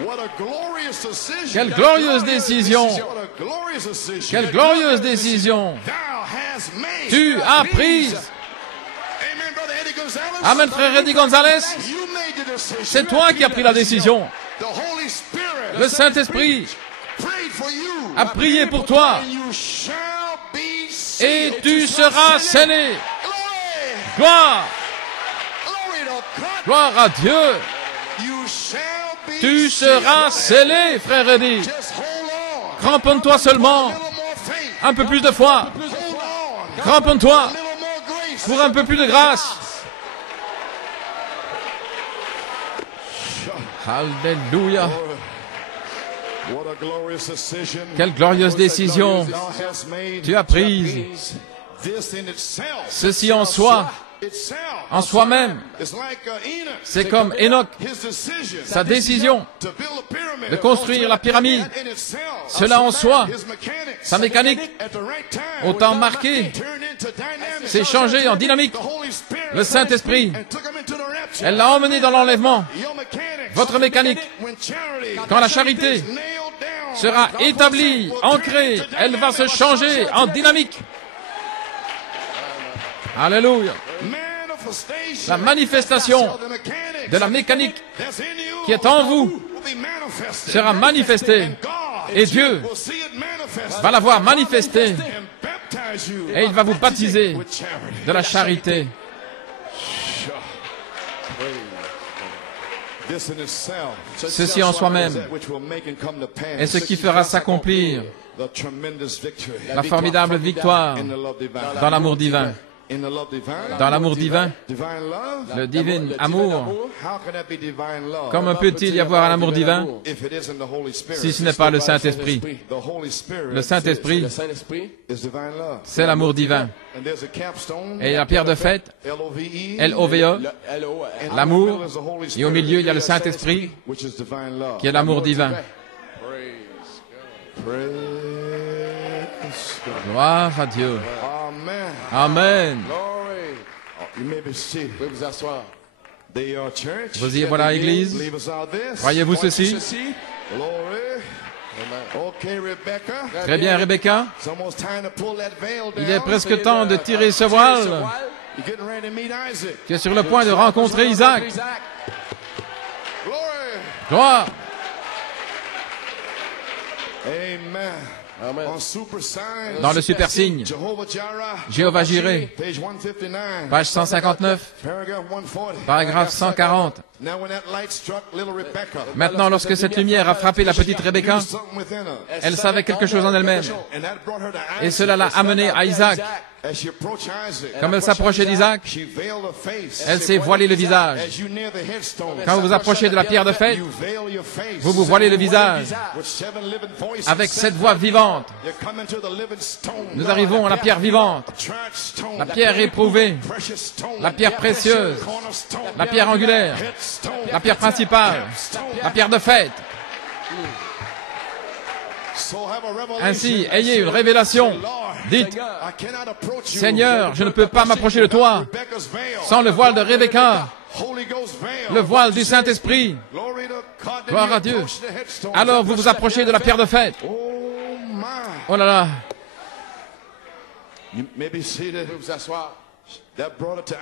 What a glorious decision. Quelle glorieuse décision. What a glorious decision. Quelle glorieuse décision. Thou hast made. Tu as prise. Amen, brother Eddie Gonzalez. Amen, frère Eddie Gonzalez. You made the decision. C'est toi qui as pris la décision. The Holy Spirit Le Saint-Esprit prayed for you. a prié pour toi. And you shall be Et sealed. tu seras scellé. Glory. Gloire. Glory to God. Gloire à Dieu. You shall be Tu seras scellé, frère Eddie. Just hold on. Cramponne-toi seulement. A little more faith. Un peu plus de foi. Hold on. Cramponne-toi A little more grace. pour un peu plus de grâce. Alléluia. Quelle glorieuse décision tu as prise. Ceci en soi, en soi-même, c'est comme Enoch, sa décision de construire la pyramide. Cela en soi, sa mécanique, au temps marqué, s'est changé en dynamique. Le Saint-Esprit, elle l'a emmené dans l'enlèvement. Votre mécanique, quand la charité sera établie, ancrée, elle va se changer en dynamique. Alléluia. La manifestation de la mécanique qui est en vous sera manifestée. Et Dieu va la voir manifester. Et il va vous baptiser de la charité. Ceci en soi-même est ce qui fera s'accomplir la formidable victoire dans l'amour divin. Dans l'amour divin, le divin amour, comment peut-il y avoir un amour divin si ce n'est pas le Saint-Esprit? Le Saint-Esprit, c'est l'amour divin. Et la pierre de fête, L-O-V-E, l'amour, et au milieu il y a le Saint-Esprit, qui est l'amour divin. Gloire à Dieu. Amen. Vous y voilà, Église. Croyez-vous ceci? Très bien, Rebecca. Il est presque temps de tirer ce voile. Tu es sur le point de rencontrer Isaac. Gloire. Amen. Dans le super signe, Jéhovah Jireh, page 159, paragraphe 140. Maintenant, lorsque cette lumière a frappé la petite Rebecca, elle savait quelque chose en elle-même. Et cela l'a amenée à Isaac. Comme elle s'approchait d'Isaac, elle s'est voilée le visage. Quand vous vous approchez de la pierre de fête, vous vous voilez le visage avec cette voix vivante. Nous arrivons à la pierre vivante, la pierre éprouvée, la pierre précieuse, la pierre angulaire, la pierre principale, la pierre de fête. Ainsi, ayez une révélation. Dites, Seigneur, je ne peux pas m'approcher de toi sans le voile de Rebecca, le voile du Saint-Esprit. Gloire à Dieu. Alors vous vous approchez de la pierre de fête. Oh là là.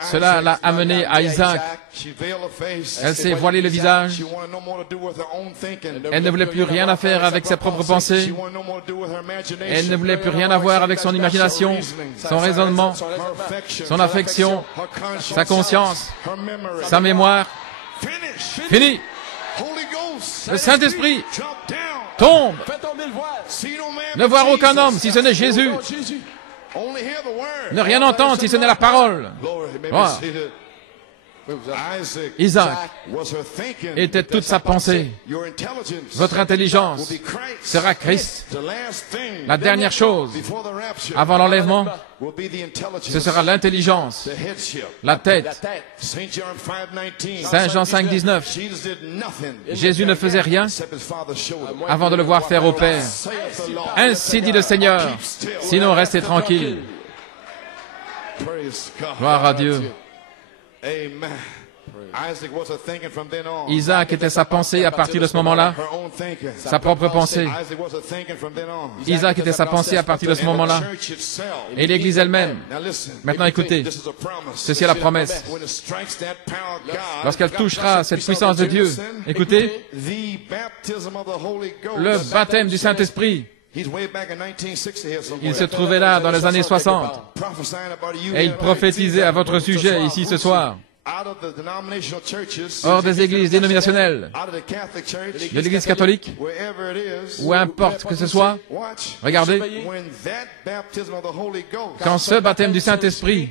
Cela l'a amené à Isaac. Elle s'est voilée le visage. Elle ne voulait plus rien à faire avec ses propres pensées. Elle ne voulait plus rien avoir avec son imagination, son raisonnement, son affection, sa conscience, sa mémoire. Fini. Le Saint-Esprit tombe. Ne voir aucun homme si ce n'est Jésus. Ne rien entendre si ce n'est la parole. Voilà. Isaac était toute sa pensée. Votre intelligence sera Christ. La dernière chose, avant l'enlèvement, ce sera l'intelligence, la tête. Saint Jean 5, 19. Jésus ne faisait rien avant de le voir faire au Père. Ainsi dit le Seigneur, sinon restez tranquille. Gloire à Dieu. Isaac était sa pensée à partir de ce moment-là, sa propre pensée. Isaac était sa pensée à partir de ce moment-là. Et l'Église elle-même. Maintenant écoutez, ceci est la promesse. Lorsqu'elle touchera cette puissance de Dieu, écoutez, le baptême du Saint-Esprit, il se trouvait là dans les années 60 et il prophétisait à votre sujet ici ce soir. Hors des églises dénominationnelles, de l'église catholique, ou importe que ce soit, regardez, quand ce baptême du Saint-Esprit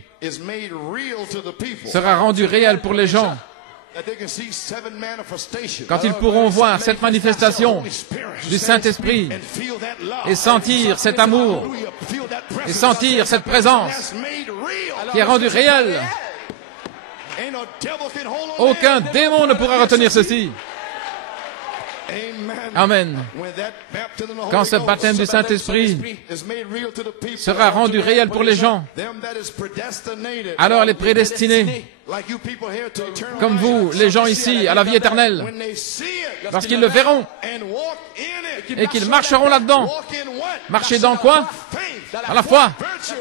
sera rendu réel pour les gens, quand ils pourront voir cette manifestation du Saint-Esprit et sentir cet amour et sentir cette présence qui est rendue réelle. Aucun démon ne pourra retenir ceci. Amen. Quand ce baptême du Saint-Esprit sera rendu réel pour les gens, alors les prédestinés, comme vous, les gens ici, à la vie éternelle, lorsqu'ils le verront et qu'ils marcheront là-dedans, marcher dans quoi? À la foi,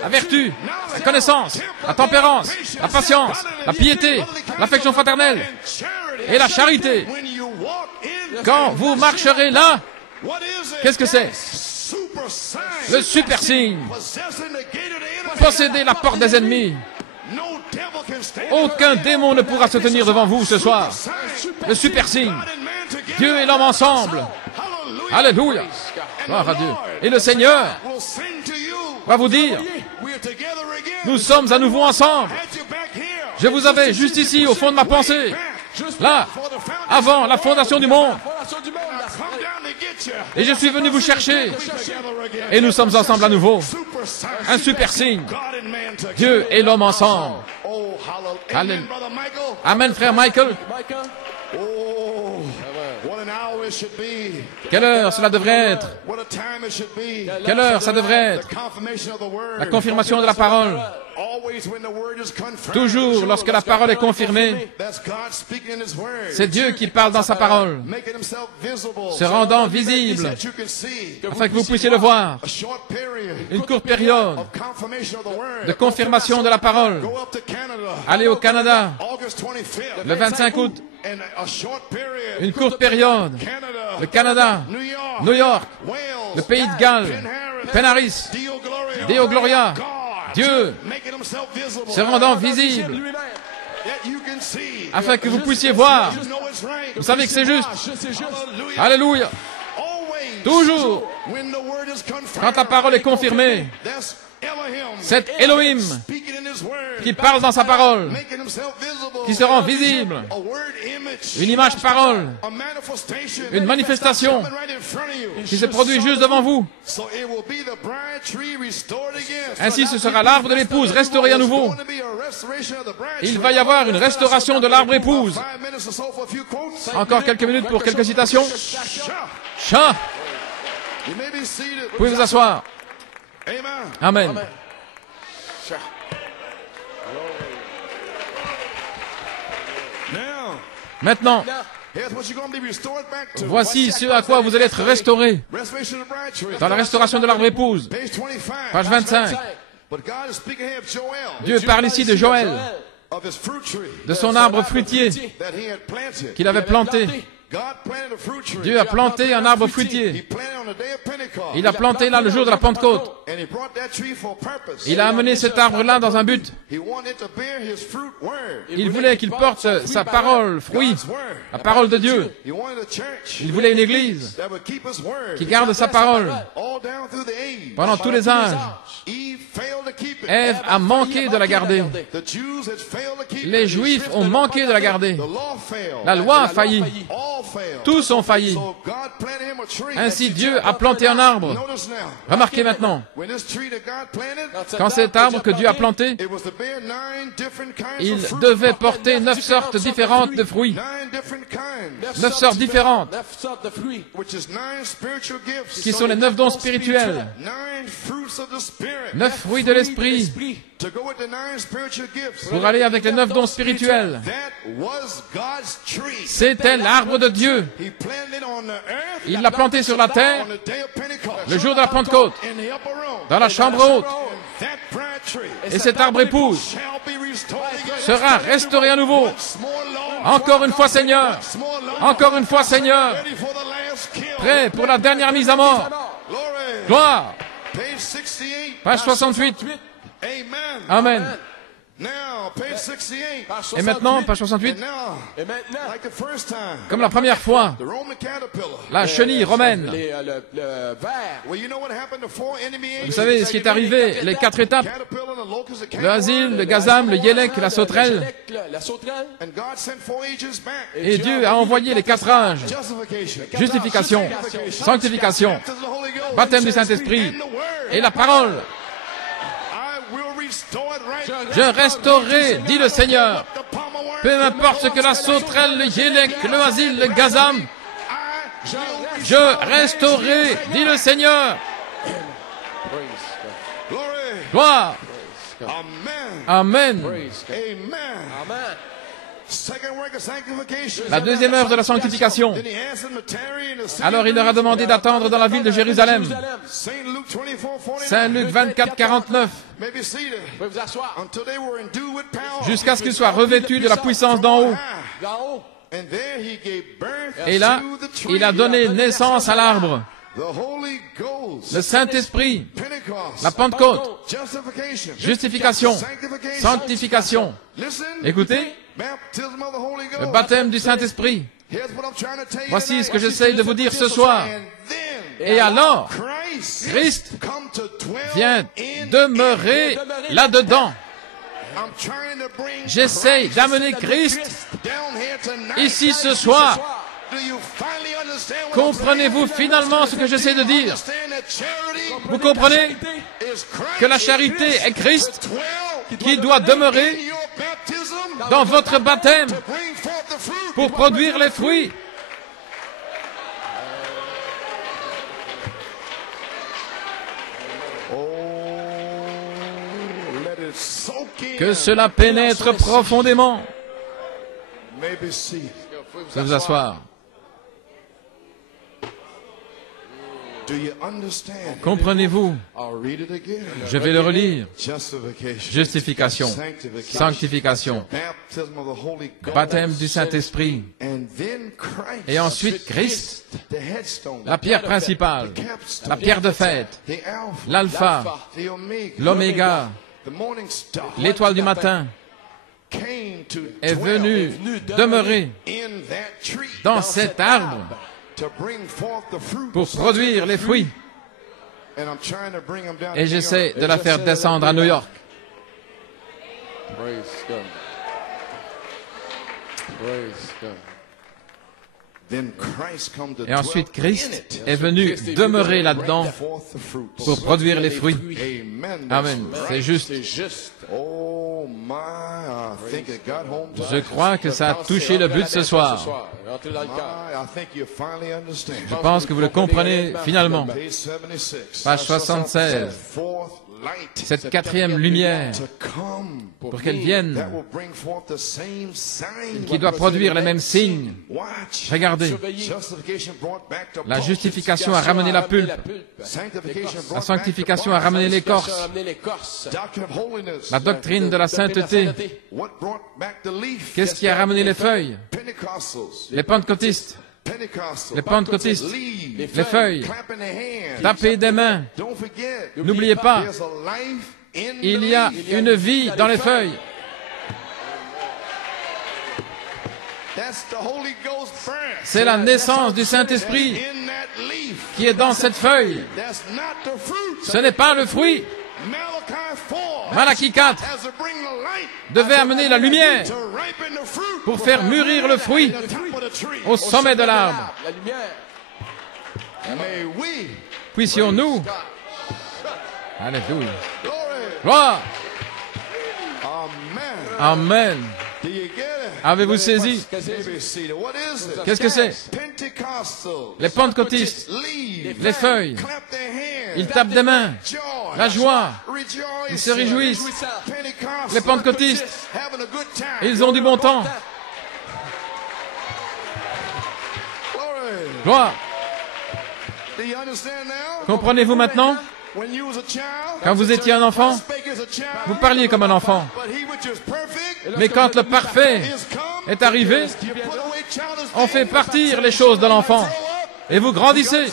la vertu, la connaissance, la tempérance, la patience, la piété, l'affection fraternelle et la charité. Quand vous marcherez là, qu'est-ce que c'est? Le super signe. Possédez la porte des ennemis. Aucun démon ne pourra se tenir devant vous ce soir. Le super signe. Dieu et l'homme ensemble. Alléluia. Gloire à Dieu. Et le Seigneur va vous dire, nous sommes à nouveau ensemble. Je vous avais juste ici, au fond de ma pensée. Là, avant la fondation du monde. Et je suis venu vous chercher. Et nous sommes ensemble à nouveau. Un super signe. Dieu et l'homme ensemble. Amen. Amen, frère Michael. Quelle heure cela devrait être? Quelle heure ça devrait être? La confirmation de la parole. Toujours lorsque la parole est confirmée, c'est Dieu qui parle dans sa parole, se rendant visible, afin que vous puissiez le voir. Une courte période de confirmation de la parole. Allez au Canada, le 25 août. Une courte période. Le Canada, New York, le pays de Galles, Penaris, Deo Gloria. Dieu se rendant visible afin que vous puissiez voir. Vous savez que c'est juste. Alléluia. Toujours, quand la parole est confirmée, c'est Elohim qui parle dans sa parole, qui se rend visible. Une image parole, une manifestation qui se produit juste devant vous. Ainsi, ce sera l'arbre de l'épouse restauré à nouveau. Il va y avoir une restauration de l'arbre épouse. Encore quelques minutes pour quelques citations. Chant. Vous pouvez vous asseoir. Amen. Maintenant, voici ce à quoi vous allez être restaurés dans la restauration de l'arbre épouse. Page 25. Dieu parle ici de Joël, de son arbre fruitier qu'il avait planté. Dieu a planté un arbre fruitier. Il a planté là le jour de la Pentecôte. Il a amené cet arbre-là dans un but. Il voulait qu'il porte sa parole, fruit, la parole de Dieu. Il voulait une église qui garde sa parole pendant tous les âges. Ève a manqué de la garder. Les Juifs ont manqué de la garder. La loi a failli. Tous ont failli. Ainsi, Dieu a planté un arbre. Remarquez maintenant, quand cet arbre que Dieu a planté, il devait porter 9 sortes différentes de fruits. 9 sortes différentes, qui sont les 9 dons spirituels. 9 fruits de l'esprit, pour aller avec les 9 dons spirituels. C'était l'arbre de Dieu. Il l'a planté sur la terre le jour de la Pentecôte, dans la chambre haute. Et cet arbre épouse sera restauré à nouveau. Encore une fois, Seigneur. Encore une fois, Seigneur. Prêt pour la dernière mise à mort. Gloire. Page 68. Amen. Et maintenant, page 68, Et maintenant, comme la première fois, la chenille romaine. le ver. Vous savez ce qui est arrivé, les 4 étapes, le asile, le gazam, le yélek, la sauterelle. La sauterelle. Et Dieu a envoyé les 4 âges. Justification, sanctification, baptême du Saint-Esprit et la parole. Je restaurerai, dit le Seigneur. Peu importe ce que la sauterelle, le yélek, le asile, le gazam. Je restaurerai, dit le Seigneur. Gloire. Amen. Amen. La deuxième œuvre de la sanctification. Alors il leur a demandé d'attendre dans la ville de Jérusalem. Saint Luc 24, 49. Vous pouvez vous asseoir. Jusqu'à ce qu'ils soient revêtus de la puissance d'en haut. D'en haut. Et là, il a donné naissance à l'arbre. Le Saint-Esprit, la Pentecôte, justification, sanctification. Écoutez, le baptême du Saint-Esprit. Voici ce que j'essaye de vous dire ce soir. Et alors, Christ vient demeurer là-dedans. J'essaye d'amener Christ ici ce soir. Comprenez-vous finalement ce que j'essaie de dire? Vous comprenez que la charité est Christ qui doit demeurer dans votre baptême pour produire les fruits. Que cela pénètre profondément. Vous pouvez vous asseoir. Comprenez-vous? Je vais le relire. Justification, sanctification, baptême du Saint-Esprit. Et ensuite Christ, la pierre principale, la pierre de fête, l'alpha, l'oméga, l'étoile du matin, est venu demeurer dans cet arbre pour produire les fruits. Et j'essaie de la faire descendre à New York. Et ensuite, Christ est venu demeurer là-dedans pour produire les fruits. Amen. C'est juste. Je crois que ça a touché le but ce soir. Je pense que vous le comprenez finalement. Page 76. Cette quatrième lumière, pour qu'elle vienne, qui doit produire les mêmes signes. Regardez, la justification a ramené la pulpe, la sanctification a ramené l'écorce, la doctrine de la sainteté. Qu'est-ce qui a ramené les feuilles? Les pentecôtistes. Les pentecôtistes, les feuilles, taper des mains. N'oubliez pas, il y a une vie dans les feuilles. C'est la naissance du Saint-Esprit qui est dans cette feuille. Ce n'est pas le fruit. Malachie 4 devait amener la lumière pour faire mûrir le fruit au sommet de l'arbre. Puissions-nous, alléluia, gloire, amen. Avez-vous saisi? Qu'est-ce que c'est? Les pentecôtistes, les feuilles, ils tapent des mains, la joie, ils se réjouissent. Les pentecôtistes, ils ont du bon temps. Gloire. Comprenez-vous maintenant? Quand vous étiez un enfant, vous parliez comme un enfant. Mais quand le parfait est arrivé, on fait partir les choses de l'enfant. Et vous grandissez.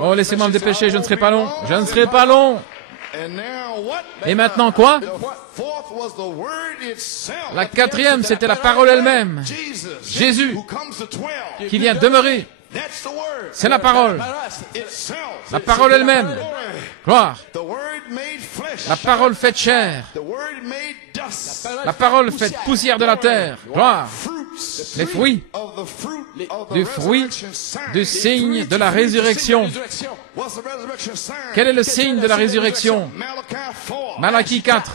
Oh, laissez-moi me dépêcher, je ne serai pas long. Je ne serai pas long. Et maintenant quoi? La quatrième, c'était la parole elle-même. Jésus, qui vient demeurer. C'est la parole. La parole elle-même. Gloire. La parole faite chair. La parole faite poussière de la terre. Gloire. Les fruits. Du fruit du signe de la résurrection. Quel est le signe de la résurrection? Malachie 4.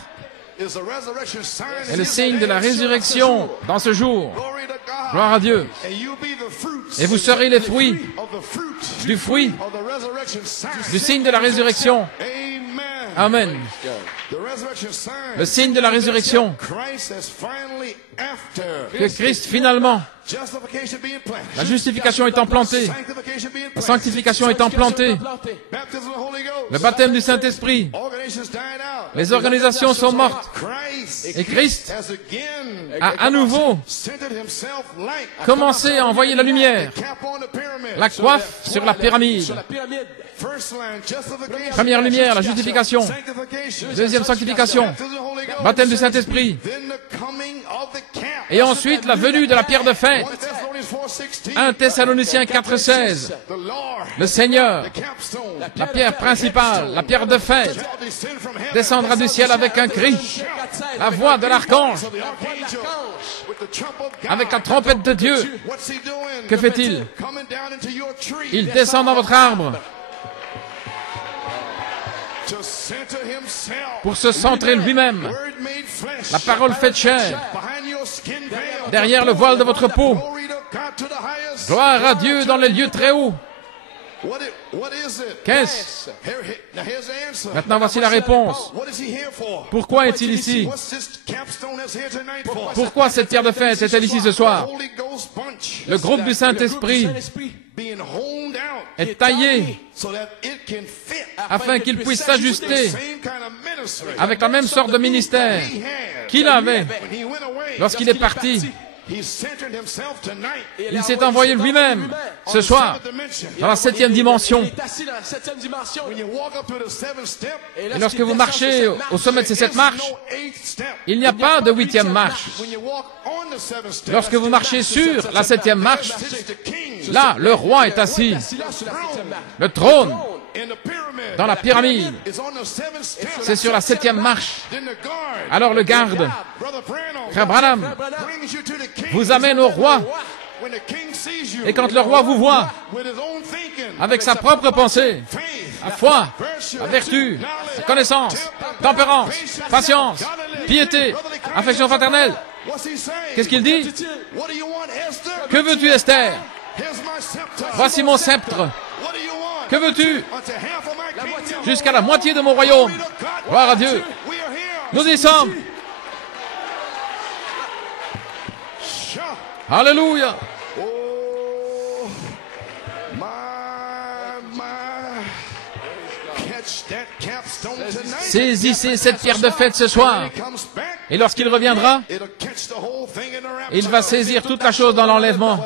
est le signe de la résurrection dans ce jour. Gloire à Dieu. Et vous serez les fruits du signe de la résurrection. Amen. Le signe de la résurrection. Que Christ finalement, la justification étant plantée, la sanctification étant plantée, le baptême du Saint-Esprit, les organisations sont mortes. Et Christ a à nouveau commencé à envoyer la lumière, la coiffe sur la pyramide. Première lumière, la justification. Deuxième sanctification, baptême du Saint-Esprit. Et ensuite, la venue de la pierre de fête. 1 Thessaloniciens 4,16. Le Seigneur, la pierre principale, la pierre de fête, descendra du ciel avec un cri, la voix de l'archange, avec la trompette de Dieu. Que fait-il? Il descend dans votre arbre pour se centrer lui-même. La parole faite chair, derrière le voile de votre peau. Gloire à Dieu dans les lieux très hauts. Qu'est-ce? Maintenant, voici la réponse. Pourquoi est-il ici? Pourquoi cette pierre de fête est-elle ici ce soir? Le groupe du Saint-Esprit est taillé afin qu'il puisse s'ajuster avec la même sorte de ministère qu'il avait lorsqu'il est parti. Il s'est envoyé lui-même ce soir dans la 7e dimension. Et lorsque vous marchez au sommet de ces 7 marches, il n'y a pas de 8e marche. Lorsque vous marchez sur la 7e marche, là, le roi est assis. Le trône dans la pyramide, c'est sur la 7e marche. Alors le garde, Frère Branham, vous amène au roi. Et quand le roi vous voit, avec sa propre pensée, la foi, la vertu, la connaissance, tempérance, patience, piété, affection fraternelle, qu'est-ce qu'il dit? Que veux-tu, Esther? Voici mon sceptre. Que veux-tu? Jusqu'à la moitié de mon royaume. Gloire à Dieu. Nous y sommes. Alléluia. Saisissez cette pierre de fête ce soir. Et lorsqu'il reviendra, il va saisir toute la chose dans l'enlèvement.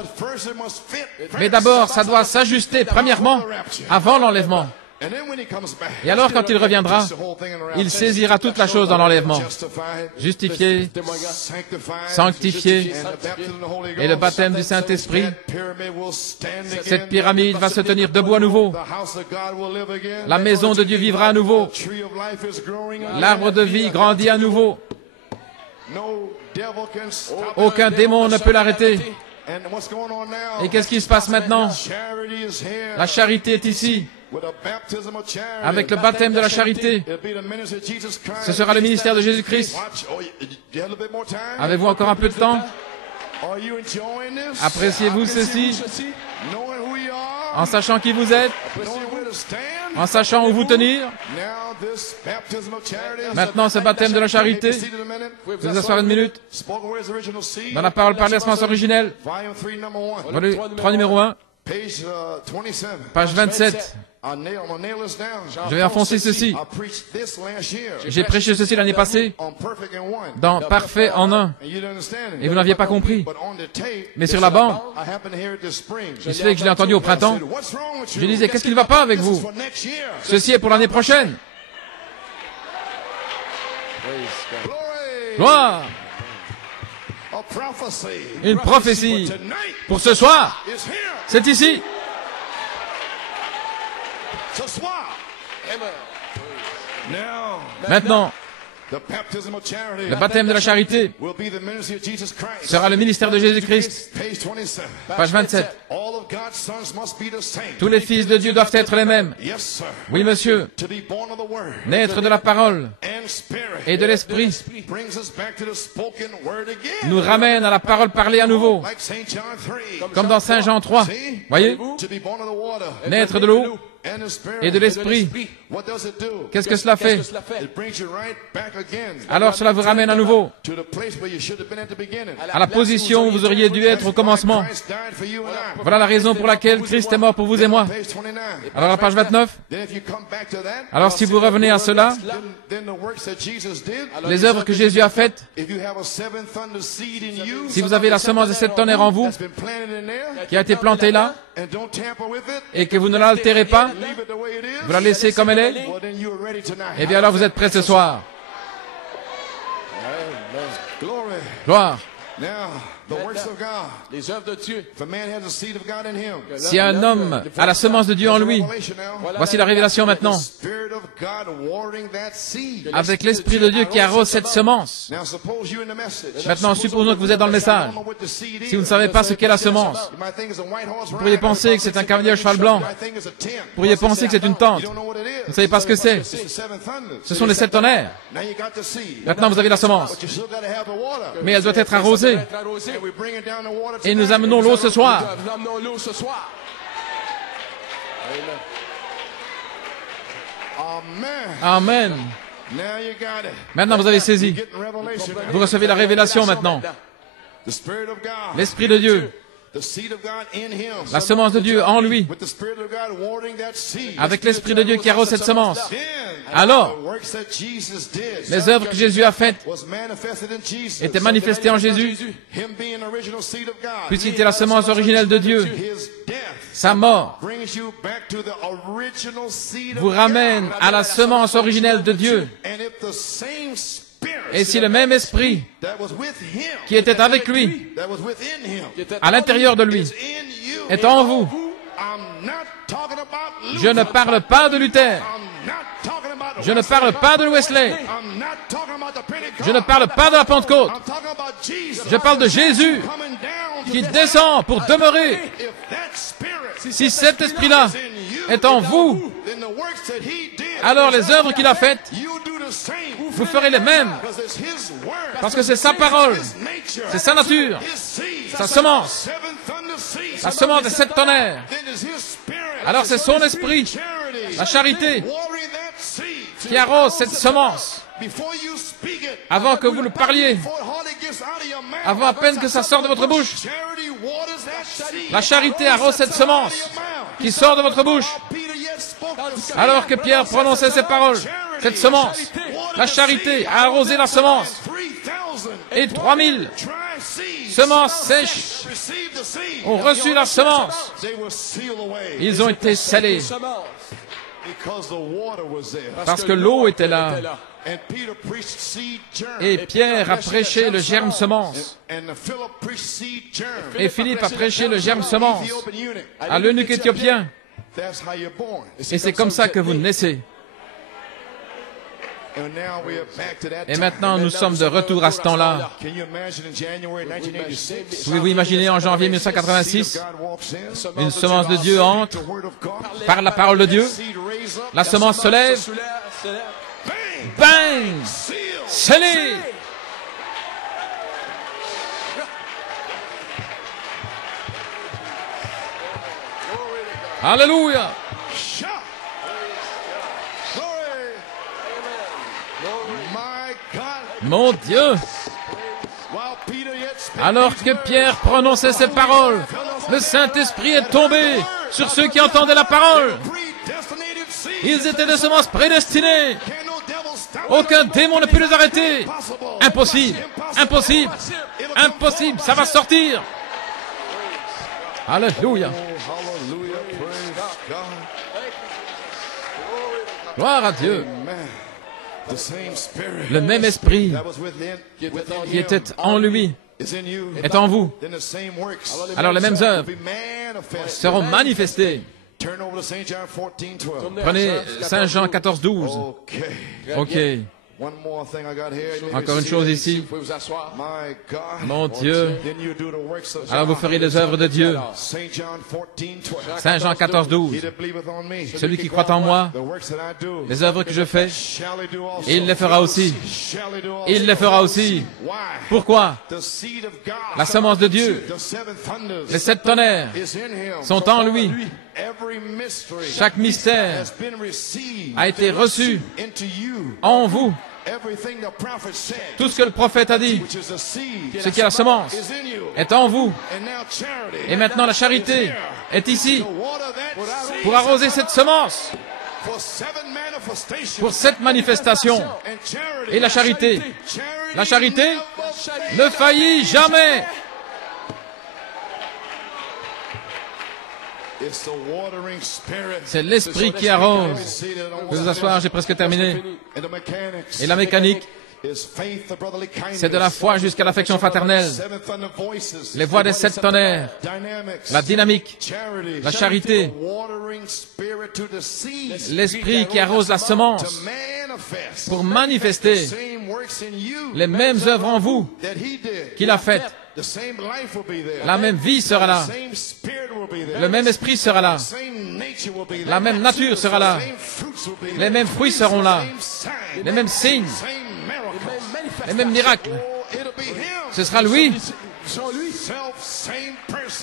Mais d'abord, ça doit s'ajuster premièrement avant l'enlèvement. Et alors, quand il reviendra, il saisira toute la chose dans l'enlèvement. Justifié, sanctifié, et le baptême du Saint-Esprit. Cette pyramide va se tenir debout à nouveau. La maison de Dieu vivra à nouveau. L'arbre de vie grandit à nouveau. Aucun démon ne peut l'arrêter. Et qu'est-ce qui se passe maintenant? La charité est ici. Avec le baptême de la charité, ce sera le ministère de Jésus-Christ. Avez-vous encore un peu de temps? Appréciez-vous ceci? En sachant qui vous êtes, en sachant où vous tenir. Maintenant, ce baptême de la charité, vous vous asseoir une minute. Dans la parole par l'essence originelle, volume 3 numéro 1. Page 27. Je vais enfoncer ceci. J'ai prêché ceci l'année passée dans Parfait en un. Et vous n'aviez pas compris. Mais sur la bande, je sais que je l'ai entendu au printemps. Je disais, qu'est-ce qui ne va pas avec vous? Ceci est pour l'année prochaine. Gloire! Une prophétie pour ce soir. C'est ici. Maintenant, le baptême de la charité sera le ministère de Jésus-Christ. Page 27. Tous les fils de Dieu doivent être les mêmes. Oui, monsieur. Naître de la parole et de l'esprit nous ramène à la parole parlée à nouveau. Comme dans Saint Jean 3. Voyez? Naître de l'eau et de l'esprit. Qu'est-ce que cela fait? Alors cela vous ramène à nouveau à la position où vous auriez dû être au commencement. Voilà la raison pour laquelle Christ est mort pour vous et moi. Alors la page 29. Alors si vous revenez à cela, les œuvres que Jésus a faites, si vous avez la semence de 7 tonnerres en vous, qui a été plantée là, et que vous ne l'altérez pas, vous la laissez comme elle est, eh bien alors vous êtes prêts ce soir. Gloire. Les œuvres de Dieu. Si un homme a la semence de Dieu en lui, voici la révélation maintenant. Avec l'Esprit de Dieu qui arrose cette semence. Maintenant, supposons que vous êtes dans le message. Si vous ne savez pas ce qu'est la semence, vous pourriez penser que c'est un cavalier à cheval blanc. Vous pourriez penser que c'est une tente. Vous ne savez pas ce que c'est. Ce sont les 7 tonnerres. Maintenant, vous avez la semence. Mais elle doit être arrosée. Et nous amenons l'eau ce soir. Amen. Maintenant, vous avez saisi. Vous recevez la révélation maintenant. L'Esprit de Dieu. La semence de Dieu en lui. Avec l'Esprit de Dieu qui arrose cette semence. Alors, les œuvres que Jésus a faites étaient manifestées en Jésus, puisqu'il était la semence originelle de Dieu. Sa mort vous ramène à la semence originelle de Dieu. Et si le même esprit qui était avec lui, à l'intérieur de lui, est en vous, je ne parle pas de Luther, je ne parle pas de Wesley, je ne parle pas de la Pentecôte, je parle de Jésus qui descend pour demeurer. Si cet esprit-là est en vous, alors les œuvres qu'il a faites, vous ferez les mêmes. Parce que c'est sa parole, c'est sa nature, sa semence, la semence des 7 tonnerres. Alors c'est son esprit, la charité, qui arrose cette semence. Avant que vous le parliez, avant à peine que ça sorte de votre bouche, la charité arrose cette semence qui sort de votre bouche. Alors que Pierre prononçait ces paroles, cette semence, la charité a arrosé la semence. Et 3000 semences sèches ont reçu la semence. Ils ont été scellés. Parce que l'eau était là. Et Pierre a prêché le germe semence. Et Philippe a prêché le germe semence à l'eunuque éthiopien. Et c'est comme ça que vous naissez. Et maintenant, nous sommes de retour à ce temps-là. Pouvez-vous imaginer en janvier 1986, une semence de Dieu entre par la parole de Dieu, la semence se lève, bang, scellé. Alléluia. Mon Dieu! Alors que Pierre prononçait ces paroles, Le Saint-Esprit est tombé sur ceux qui entendaient la parole. Ils étaient des semences prédestinées. Aucun démon ne peut les arrêter. Impossible, impossible, impossible. Ça va sortir. Alléluia. Gloire à Dieu. Le même esprit qui était en lui est en vous. Alors les mêmes œuvres seront manifestées. Prenez Saint Jean 14, 12. Ok. Encore une chose ici. Mon Dieu. Alors vous ferez les œuvres de Dieu. Saint Jean 14, 12. Celui qui croit en moi, les œuvres que je fais, il les fera aussi. Il les fera aussi. Pourquoi? La semence de Dieu, les 7 tonnerres, sont en lui. Chaque mystère a été reçu en vous. Tout ce que le prophète a dit, ce qui est la semence, est en vous. Et maintenant la charité est ici pour arroser cette semence, pour 7 manifestations. Et la charité ne faillit jamais. C'est l'esprit qui arrose. Vous vous asseoir, j'ai presque terminé. Et la mécanique, c'est de la foi jusqu'à l'affection fraternelle. Les voix des 7 tonnerres, la dynamique, la charité, l'esprit qui arrose la semence pour manifester les mêmes œuvres en vous qu'il a faites. La même vie sera là. Le même esprit sera là. La même nature sera là. Les mêmes fruits seront là. Les mêmes signes. Les mêmes miracles. Ce sera lui.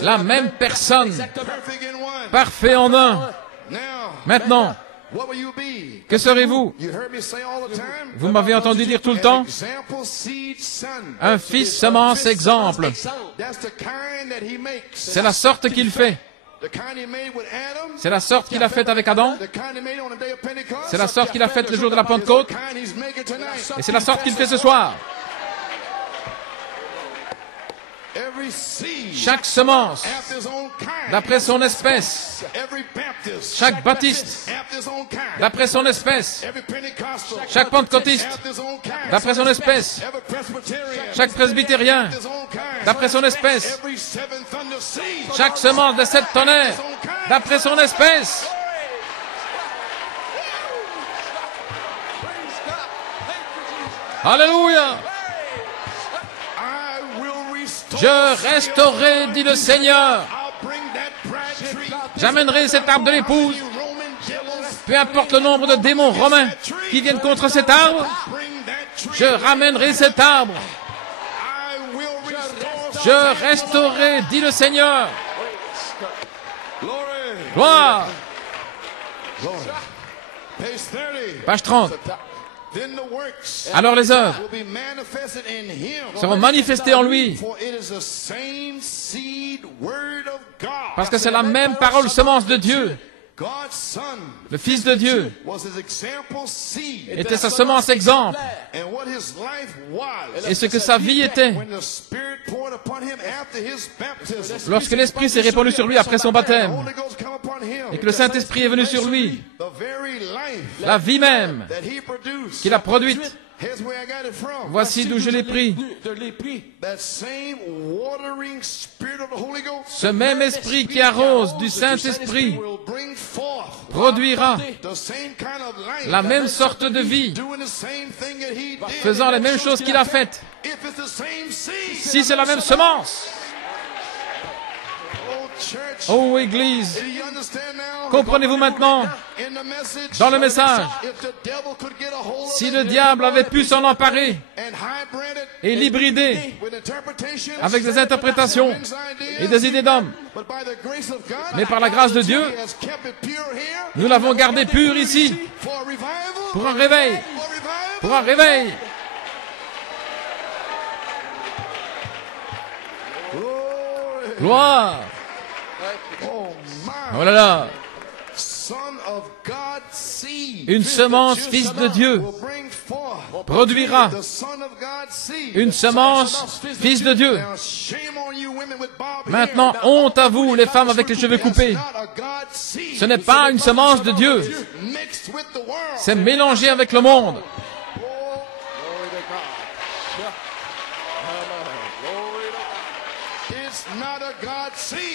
La même personne. Parfait en un. Maintenant, que serez-vous? Vous m'avez entendu dire tout le temps, un fils semence exemple. C'est la sorte qu'il fait. C'est la sorte qu'il a faite avec Adam. C'est la sorte qu'il a faite le jour de la Pentecôte. Et c'est la sorte qu'il fait ce soir. Chaque semence, d'après son espèce. Chaque baptiste, d'après son espèce. Chaque pentecôtiste, d'après son espèce. Chaque presbytérien, d'après son espèce. Chaque semence de 7 tonnerres, d'après son espèce. Alléluia! Je restaurerai, dit le Seigneur. J'amènerai cet arbre de l'épouse. Peu importe le nombre de démons romains qui viennent contre cet arbre, je ramènerai cet arbre. Je restaurerai, dit le Seigneur. Gloire. Page 30. Alors les œuvres seront manifestées en lui, parce que c'est la même parole semence de Dieu. Le Fils de Dieu était sa semence exemple. Et ce que sa vie était, lorsque l'Esprit s'est répandu sur lui après son baptême, et que le Saint-Esprit est venu sur lui, la vie même qu'il a produite, voici d'où je l'ai pris. Ce même esprit qui arrose du Saint-Esprit produira la même sorte de vie, faisant les mêmes choses qu'il a faites. Si c'est la même semence. Oh Église, comprenez-vous maintenant, dans le message, si le diable avait pu s'en emparer et l'hybrider avec des interprétations et des idées d'hommes, mais par la grâce de Dieu, nous l'avons gardé pur ici, pour un réveil, pour un réveil. Gloire. Oh là là! Une semence fils de Dieu produira une semence fils de Dieu. Maintenant, honte à vous, les femmes avec les cheveux coupés. Ce n'est pas une semence de Dieu. C'est mélangé avec le monde.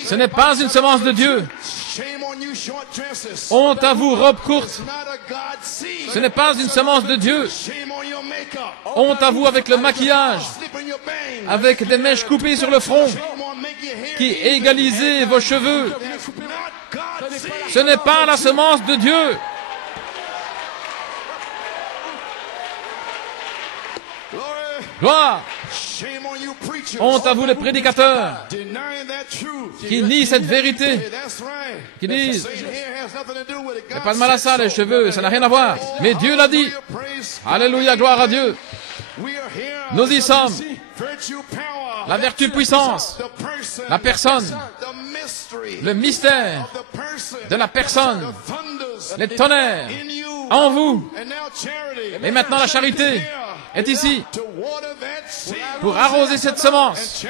Ce n'est pas une semence de Dieu. Honte à vous, robes courtes. Ce n'est pas une semence de Dieu. Honte à vous avec le maquillage, avec des mèches coupées sur le front, qui égalisez vos cheveux. Ce n'est pas la semence de Dieu. Gloire! Honte à vous les prédicateurs qui nient cette vérité, qui disent il n'y a pas de mal à ça, les cheveux, ça n'a rien à voir. Mais Dieu l'a dit. Alléluia, gloire à Dieu. Nous y sommes. La vertu puissance, la personne, le mystère de la personne, les tonnerres en vous. Et maintenant la charité est ici pour arroser cette semence.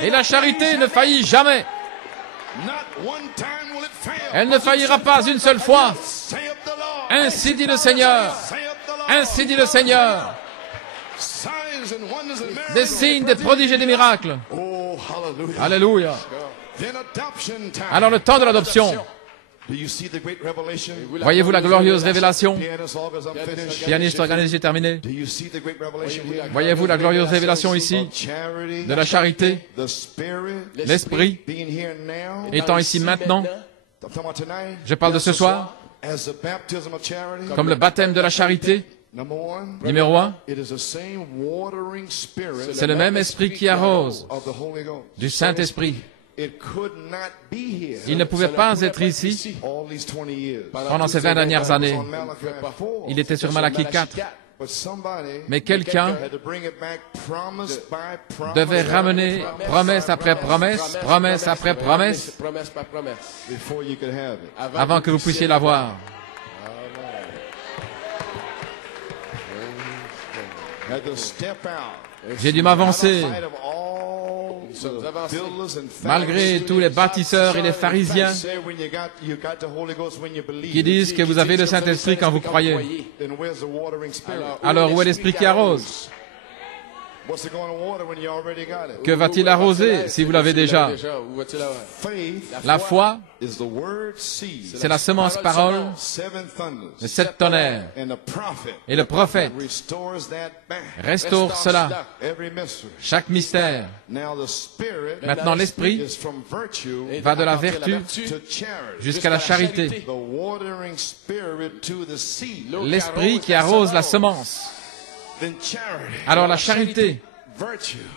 Et la charité ne faillit jamais. Elle ne faillira pas une seule fois. Ainsi dit le Seigneur. Ainsi dit le Seigneur. Des signes, des prodiges et des miracles. Alléluia. Alors le temps de l'adoption. Voyez-vous la glorieuse révélation? Pianiste, organisé, j'ai terminé. Voyez-vous la glorieuse révélation ici de la charité, l'Esprit étant ici maintenant? Je parle de ce soir comme le baptême de la charité. Numéro 1, c'est le même esprit qui arrose du Saint-Esprit. Il ne pouvait pas être ici pendant ces 20 dernières années. Il était sur Malachie 4. Mais quelqu'un devait ramener promesse après promesse, promesse après promesse, avant que vous puissiez l'avoir. J'ai dû m'avancer. Malgré tous les bâtisseurs et les pharisiens qui disent que vous avez le Saint-Esprit quand vous croyez. Alors où est l'Esprit qui arrose? Que va-t-il arroser si vous l'avez déjà? La foi, c'est la semence parole de 7 tonnerres. Et le prophète restaure cela, chaque mystère. Maintenant, l'esprit va de la vertu jusqu'à la charité. L'esprit qui arrose la semence. Alors la charité,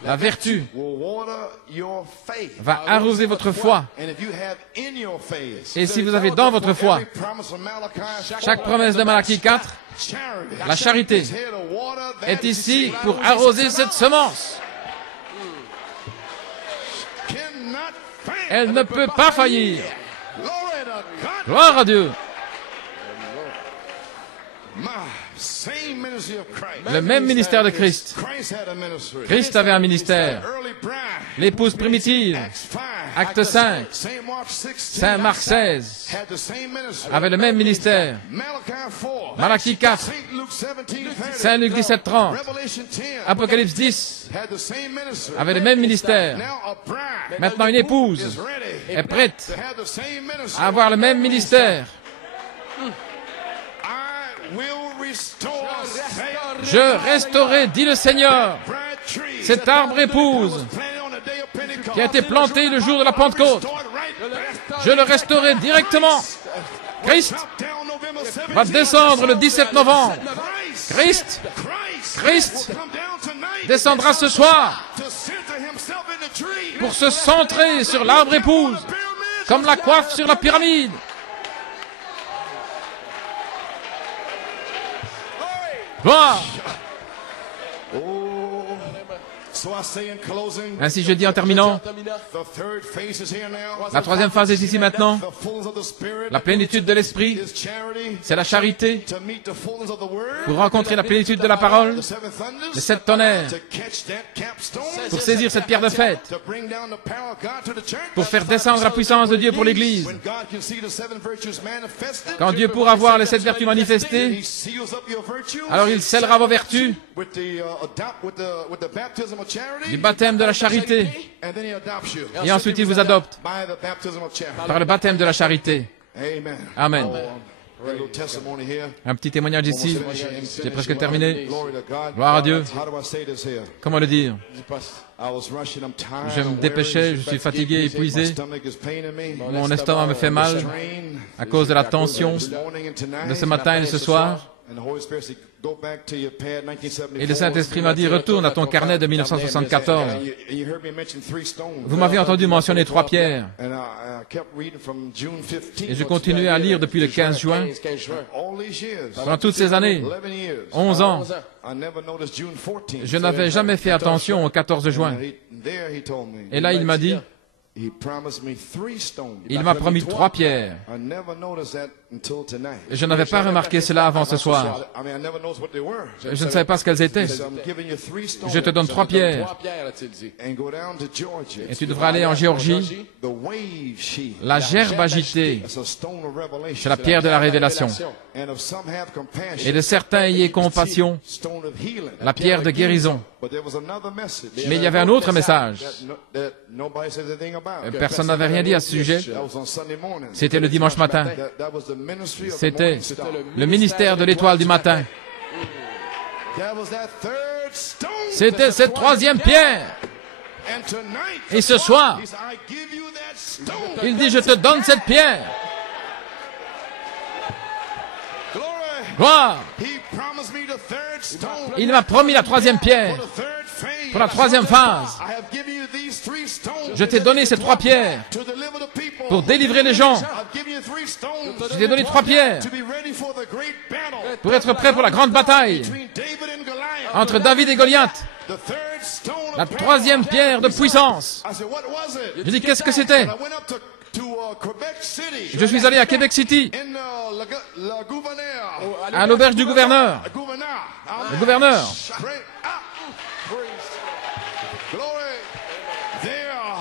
la vertu, va arroser votre foi. Et si vous avez dans votre foi chaque promesse de Malachie 4, la charité est ici pour arroser cette semence. Elle ne peut pas faillir. Gloire à Dieu. Le même ministère de Christ. Christ avait un ministère. L'épouse primitive, acte 5, Saint Marc 16, avait le même ministère. Malachie 4, Saint Luc 17, 30, Apocalypse 10, avait le même ministère. Maintenant, une épouse est prête à avoir le même ministère. Je restaurerai, dit le Seigneur, cet arbre épouse qui a été planté le jour de la Pentecôte. Je le restaurerai directement. Christ va descendre le 17 novembre. Christ descendra ce soir pour se centrer sur l'arbre épouse, comme la coiffe sur la pyramide. Gloire. Ainsi je dis en terminant, la troisième phase est ici maintenant. La plénitude de l'esprit, c'est la charité. Pour rencontrer la plénitude de la parole, les 7 tonnerres, pour saisir cette pierre de fête, pour faire descendre la puissance de Dieu pour l'Église. Quand Dieu pourra voir les 7 vertus manifestées, alors il scellera vos vertus du baptême de la charité. Et ensuite il vous adopte par le baptême de la charité. Amen. Un petit témoignage ici. J'ai presque terminé. Gloire à Dieu. Comment le dire? Je me dépêchais, je suis fatigué, épuisé. Mon estomac me fait mal à cause de la tension de ce matin et de ce soir. Et le Saint-Esprit m'a dit, retourne à ton carnet de 1974. Vous m'avez entendu mentionner 3 pierres. Et je continuais à lire depuis le 15 juin. Pendant toutes ces années, 11 ans, je n'avais jamais fait attention au 14 juin. Et là, il m'a dit, il m'a promis 3 pierres. Et je n'avais pas remarqué cela avant ce soir. Je ne savais pas ce qu'elles étaient. Je te donne 3 pierres. Et tu devras aller en Géorgie. La gerbe agitée, c'est la pierre de la révélation. Et de certains ayez compassion, la pierre de guérison. Mais il y avait un autre message. Personne n'avait rien dit à ce sujet. C'était le dimanche matin. C'était le ministère de l'étoile du matin. C'était cette 3e pierre. Et ce soir, il dit, je te donne cette pierre. Gloire. Il m'a promis la 3e pierre. Pour la 3e phase, je t'ai donné ces 3 pierres pour délivrer les gens. Je t'ai donné 3 pierres pour être prêt pour la grande bataille entre David et Goliath. La 3e pierre de puissance. Je dis, qu'est-ce que c'était? Je suis allé à Québec City, à l'auberge du gouverneur. Le gouverneur.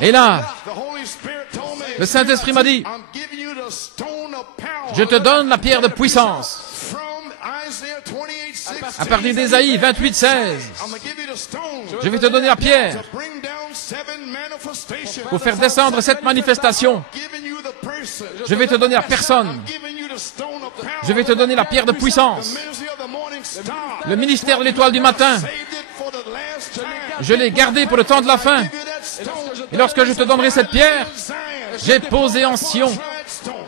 Et là, le Saint-Esprit m'a dit, je te donne la pierre de puissance. À partir d'Ésaïe 28, 16, je vais te donner la pierre pour faire descendre cette manifestation. Je vais te donner la personne. Je vais te donner la pierre de puissance. Le ministère de l'étoile du matin. Je l'ai gardé pour le temps de la fin. Et lorsque je te donnerai cette pierre, j'ai posé en Sion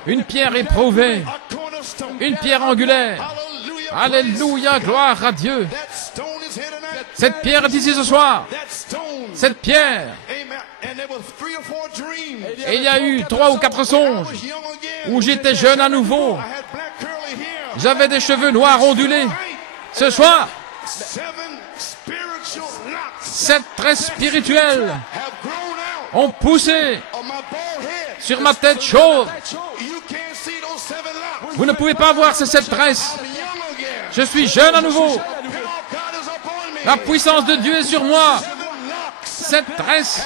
une pierre éprouvée, une pierre angulaire. Alléluia, gloire à Dieu. Cette pierre est ici ce soir. Cette pierre. Et il y a eu 3 ou 4 songes où j'étais jeune à nouveau. J'avais des cheveux noirs ondulés. Ce soir, 7 tresses spirituelles ont poussé sur ma tête chauve. Vous ne pouvez pas voir ces 7 tresses. Je suis jeune à nouveau. La puissance de Dieu est sur moi. 7 tresses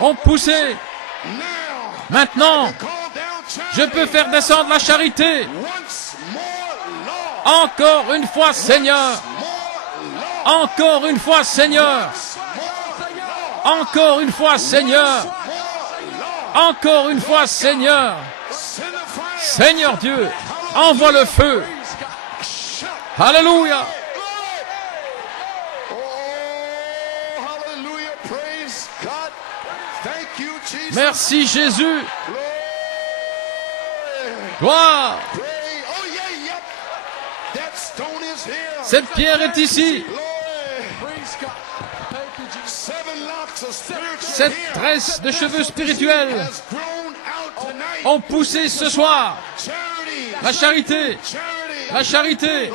ont poussé. Maintenant, je peux faire descendre la charité. Encore une fois, Seigneur. Encore une fois, Seigneur. Encore une fois, Seigneur. Encore une fois, Seigneur. Seigneur Dieu, envoie le feu. Alléluia. Merci Jésus. Gloire. Cette pierre est ici. 7 tresses de cheveux spirituels ont poussé ce soir. La charité. La charité.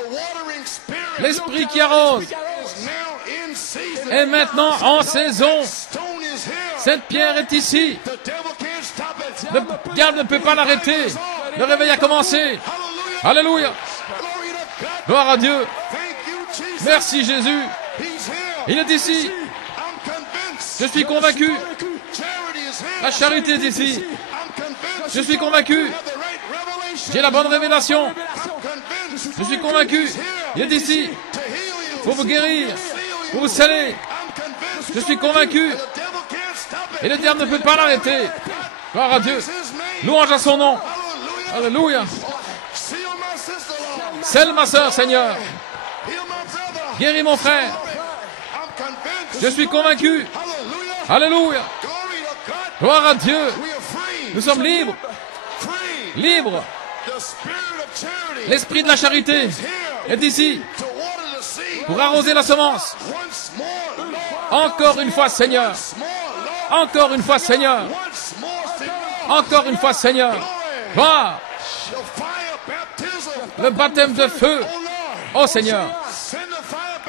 L'esprit qui arrose Et maintenant, en saison, cette pierre est ici. Le diable ne peut pas l'arrêter. Le réveil a commencé. Alléluia. Gloire à Dieu. Merci Jésus. Il est ici. Je suis convaincu. La charité est ici. Je suis convaincu. J'ai la bonne révélation. Je suis convaincu. Il est ici pour vous guérir, pour vous sceller. Je suis convaincu. Et le diable ne peut pas l'arrêter. Gloire à Dieu. Louange à son nom. Alléluia. Scelle ma sœur, Seigneur. Guéris mon frère. Je suis convaincu. Alléluia. Gloire à Dieu. Nous sommes libres. Libres. L'esprit de la charité est ici pour arroser la semence. Encore une fois, Seigneur. Encore une fois, Seigneur. Encore une fois, Seigneur. Gloire. Le baptême de feu. Oh Seigneur.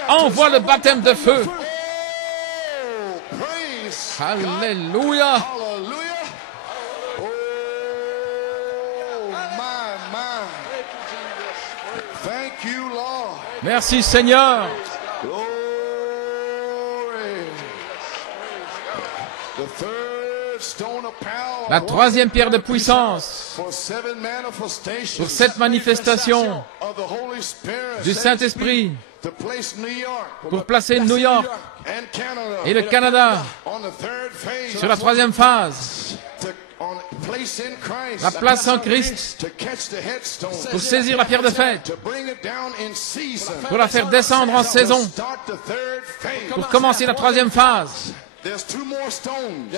Envoie le baptême de feu. Alléluia. Merci Seigneur. La troisième pierre de puissance pour cette manifestation du Saint-Esprit pour placer New York et le Canada sur la troisième phase. La place en Christ pour saisir la pierre de fête, pour la faire descendre en saison, pour commencer la troisième phase.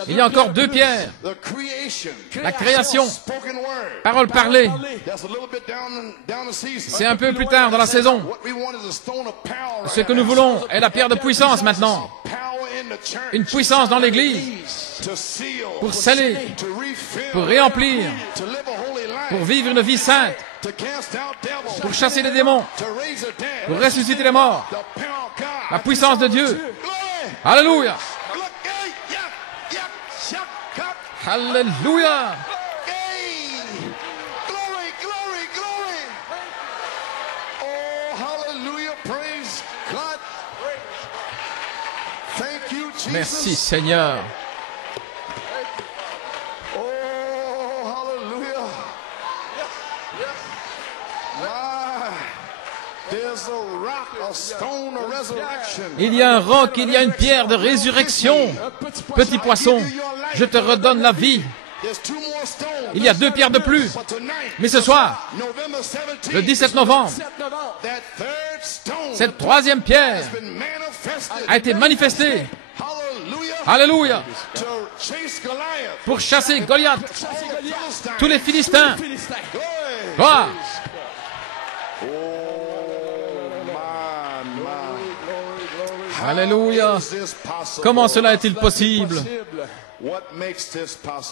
Il y a encore deux pierres. La création, parole parlée. C'est un peu plus tard dans la saison. Ce que nous voulons est la pierre de puissance maintenant. Une puissance dans l'Église pour sceller, pour réemplir, pour vivre une vie sainte, pour chasser les démons, pour ressusciter les morts. La puissance de Dieu. Alléluia. Alléluia. Merci Seigneur. Il y a un roc, il y a une pierre de résurrection. Petit poisson, je te redonne la vie. Il y a deux pierres de plus. Mais ce soir, le 17 novembre, cette troisième pierre a été manifestée. Alléluia. Pour chasser Goliath, tous les Philistins. Gloire. Alléluia. Comment cela est-il possible?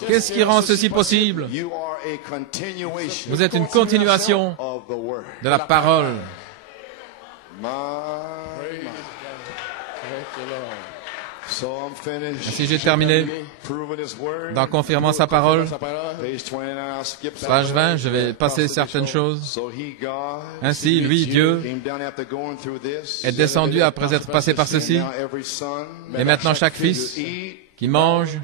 Qu'est-ce qui rend ceci possible? Vous êtes une continuation de la parole. Ainsi j'ai terminé en confirmant sa parole. Page 20, je vais passer certaines choses. Ainsi, lui, Dieu, est descendu après être passé par ceci. Et maintenant, chaque fils qui mange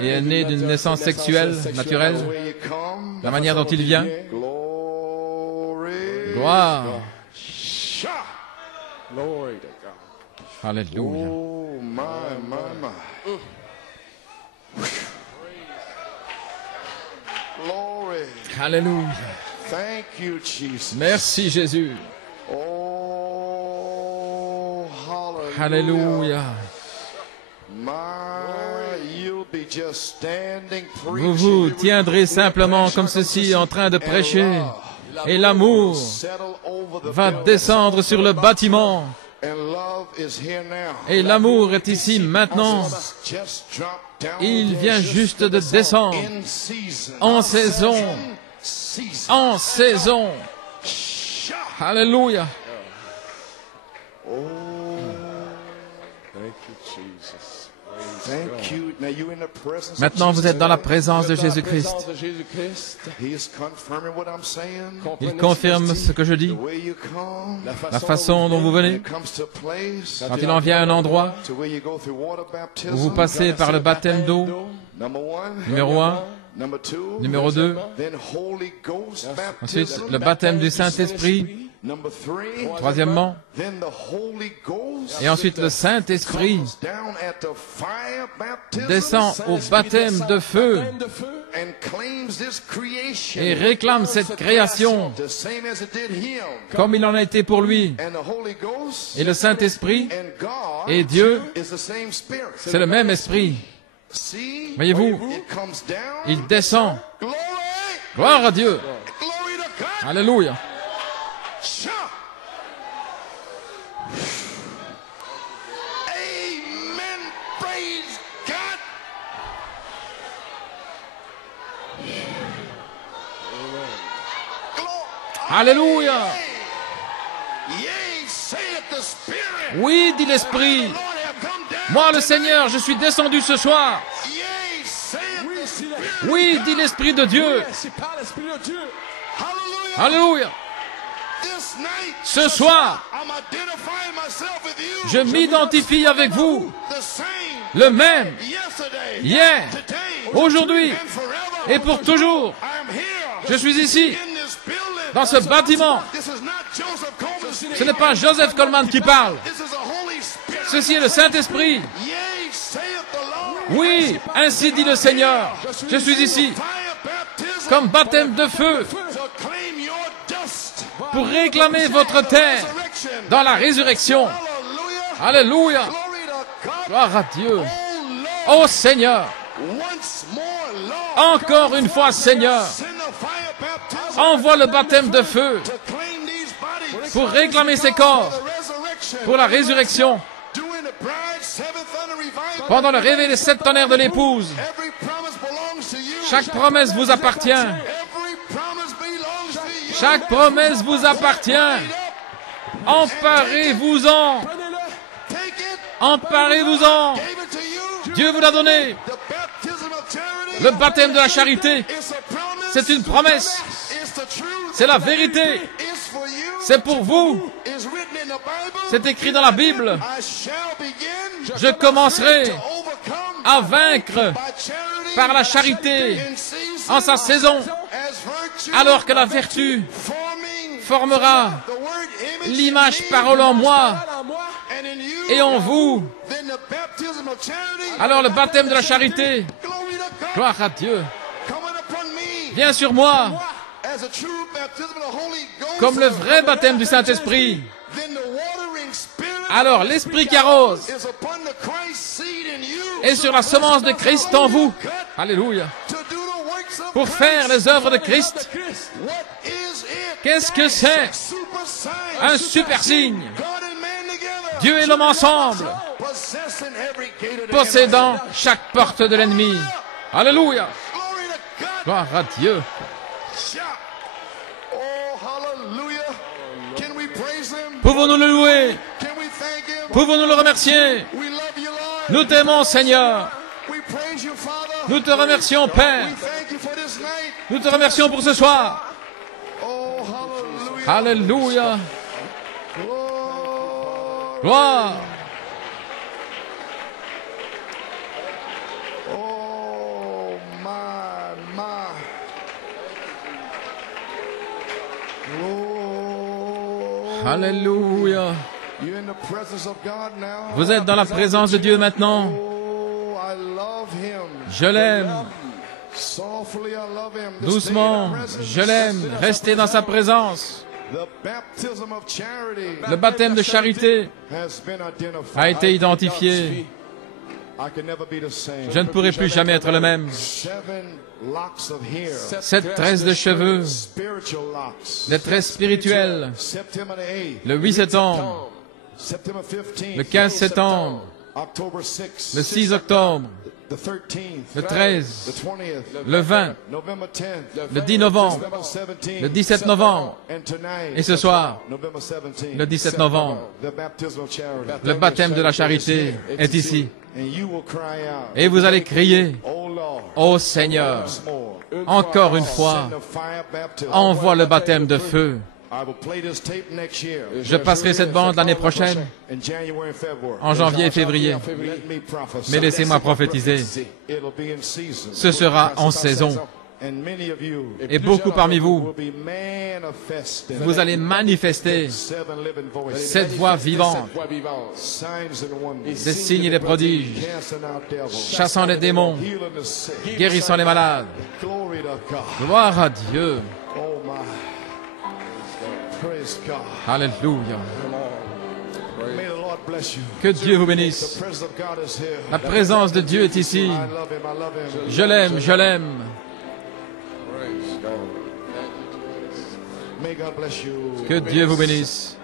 et est né d'une naissance sexuelle, naturelle, la manière dont il vient. Gloire. Alléluia. Oh, my. Glory. Alléluia. Thank you, Jesus. Merci Jésus. Oh, hallelujah. Alléluia. Vous vous tiendrez simplement comme ceci en train de prêcher et l'amour va descendre sur le bâtiment. Et l'amour est ici maintenant. Il vient juste de descendre en saison. En saison. Alléluia. Maintenant, vous êtes dans la présence de Jésus-Christ. Il confirme ce que je dis, la façon dont vous venez. Quand il en vient à un endroit où vous passez par le baptême d'eau, numéro 1, numéro 2, ensuite le baptême du Saint-Esprit, troisièmement, et ensuite le Saint-Esprit descend au baptême de feu et réclame cette création comme il en a été pour lui. Et le Saint-Esprit et Dieu, c'est le même esprit. Voyez-vous, il descend. Gloire à Dieu. Alléluia. Alléluia. Oui, dit l'Esprit. Moi, le Seigneur, je suis descendu ce soir. Oui, dit l'Esprit de Dieu. Alléluia. Ce soir, je m'identifie avec vous, le même, hier, aujourd'hui et pour toujours. Je suis ici, dans ce bâtiment. Ce n'est pas Joseph Coleman qui parle. Ceci est le Saint-Esprit. Oui, ainsi dit le Seigneur. Je suis ici, comme baptême de feu, pour réclamer votre terre dans la résurrection. Alléluia. Gloire à Dieu. Oh Seigneur. Encore une fois, Seigneur. Envoie le baptême de feu pour réclamer ces corps pour la résurrection. Pendant le réveil des 7 tonnerres de l'épouse, chaque promesse vous appartient. Chaque promesse vous appartient. Emparez-vous-en. Emparez-vous-en. Dieu vous l'a donné. Le baptême de la charité, c'est une promesse. C'est la vérité. C'est pour vous. C'est écrit dans la Bible. Je commencerai à vaincre par la charité en sa saison, alors que la vertu formera l'image parole en moi et en vous. Alors le baptême de la charité, gloire à Dieu, vient sur moi comme le vrai baptême du Saint-Esprit. Alors l'Esprit qui arrose est sur la semence de Christ en vous. Alléluia. Pour faire les œuvres de Christ. Qu'est-ce que c'est? Un super signe. Dieu et l'homme ensemble, possédant chaque porte de l'ennemi. Alléluia. Gloire à Dieu. Pouvons-nous le louer? Pouvons-nous le remercier? Nous t'aimons, Seigneur. Nous te remercions, Père. Nous te remercions pour ce soir. Alléluia. Gloire. Alléluia. Vous êtes dans la présence de Dieu maintenant. Je l'aime. Doucement, je l'aime. Restez dans sa présence. Le baptême de charité a été identifié. Je ne pourrai plus jamais être le même. 7 tresses de cheveux, des tresses spirituelles, le 8 septembre, le 15 septembre, le 6 octobre, le 13, le 20, le 10 novembre, le 17 novembre, et ce soir, le 17 novembre, le baptême de la charité est ici. Et vous allez crier, ô Seigneur, encore une fois, envoie le baptême de feu. Je passerai cette bande l'année prochaine, en janvier et février. Mais laissez-moi prophétiser. Ce sera en saison. Et beaucoup parmi vous, vous allez manifester cette voix vivante, des signes et des prodiges, chassant les démons, guérissant les malades. Gloire à Dieu. Alléluia. Que Dieu vous bénisse. La présence de Dieu est ici. Je l'aime, je l'aime. Que Dieu vous bénisse.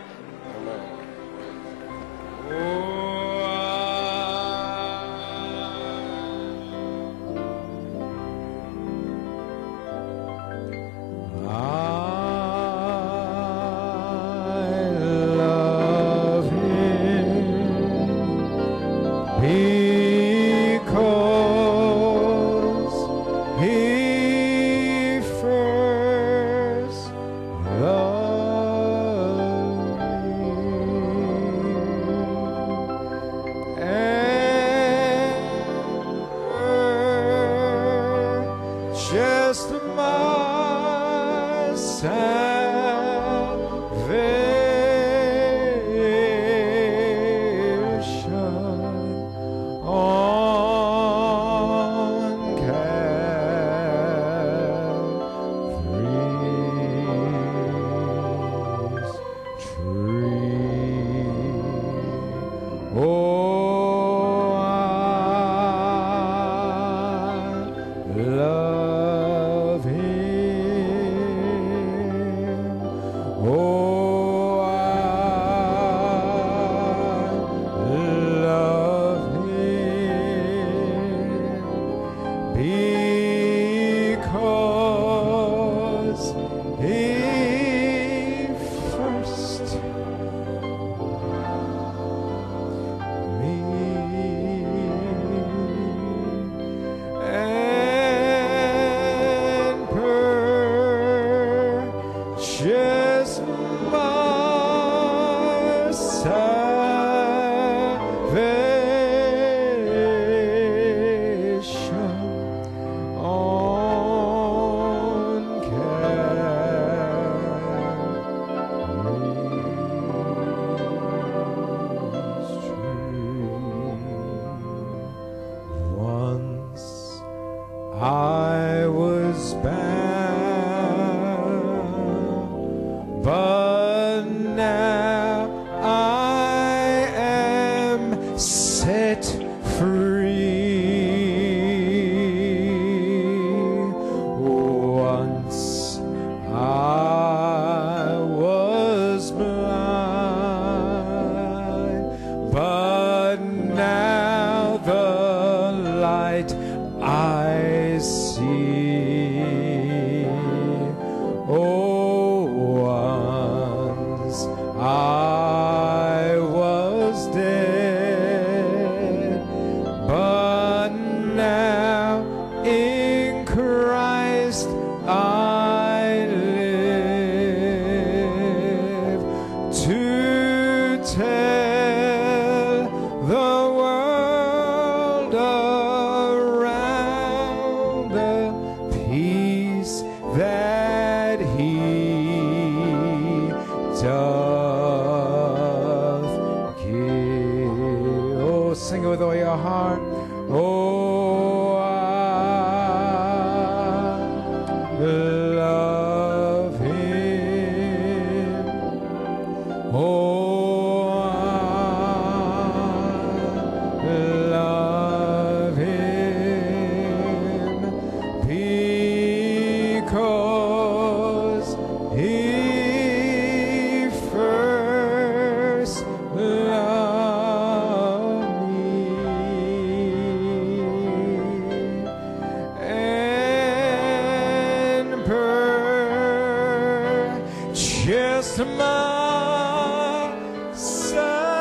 my salvation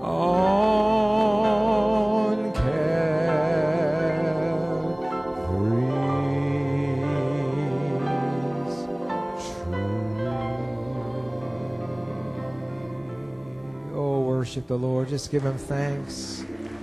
on Calvary's tree. Oh, worship the Lord. Just give him thanks.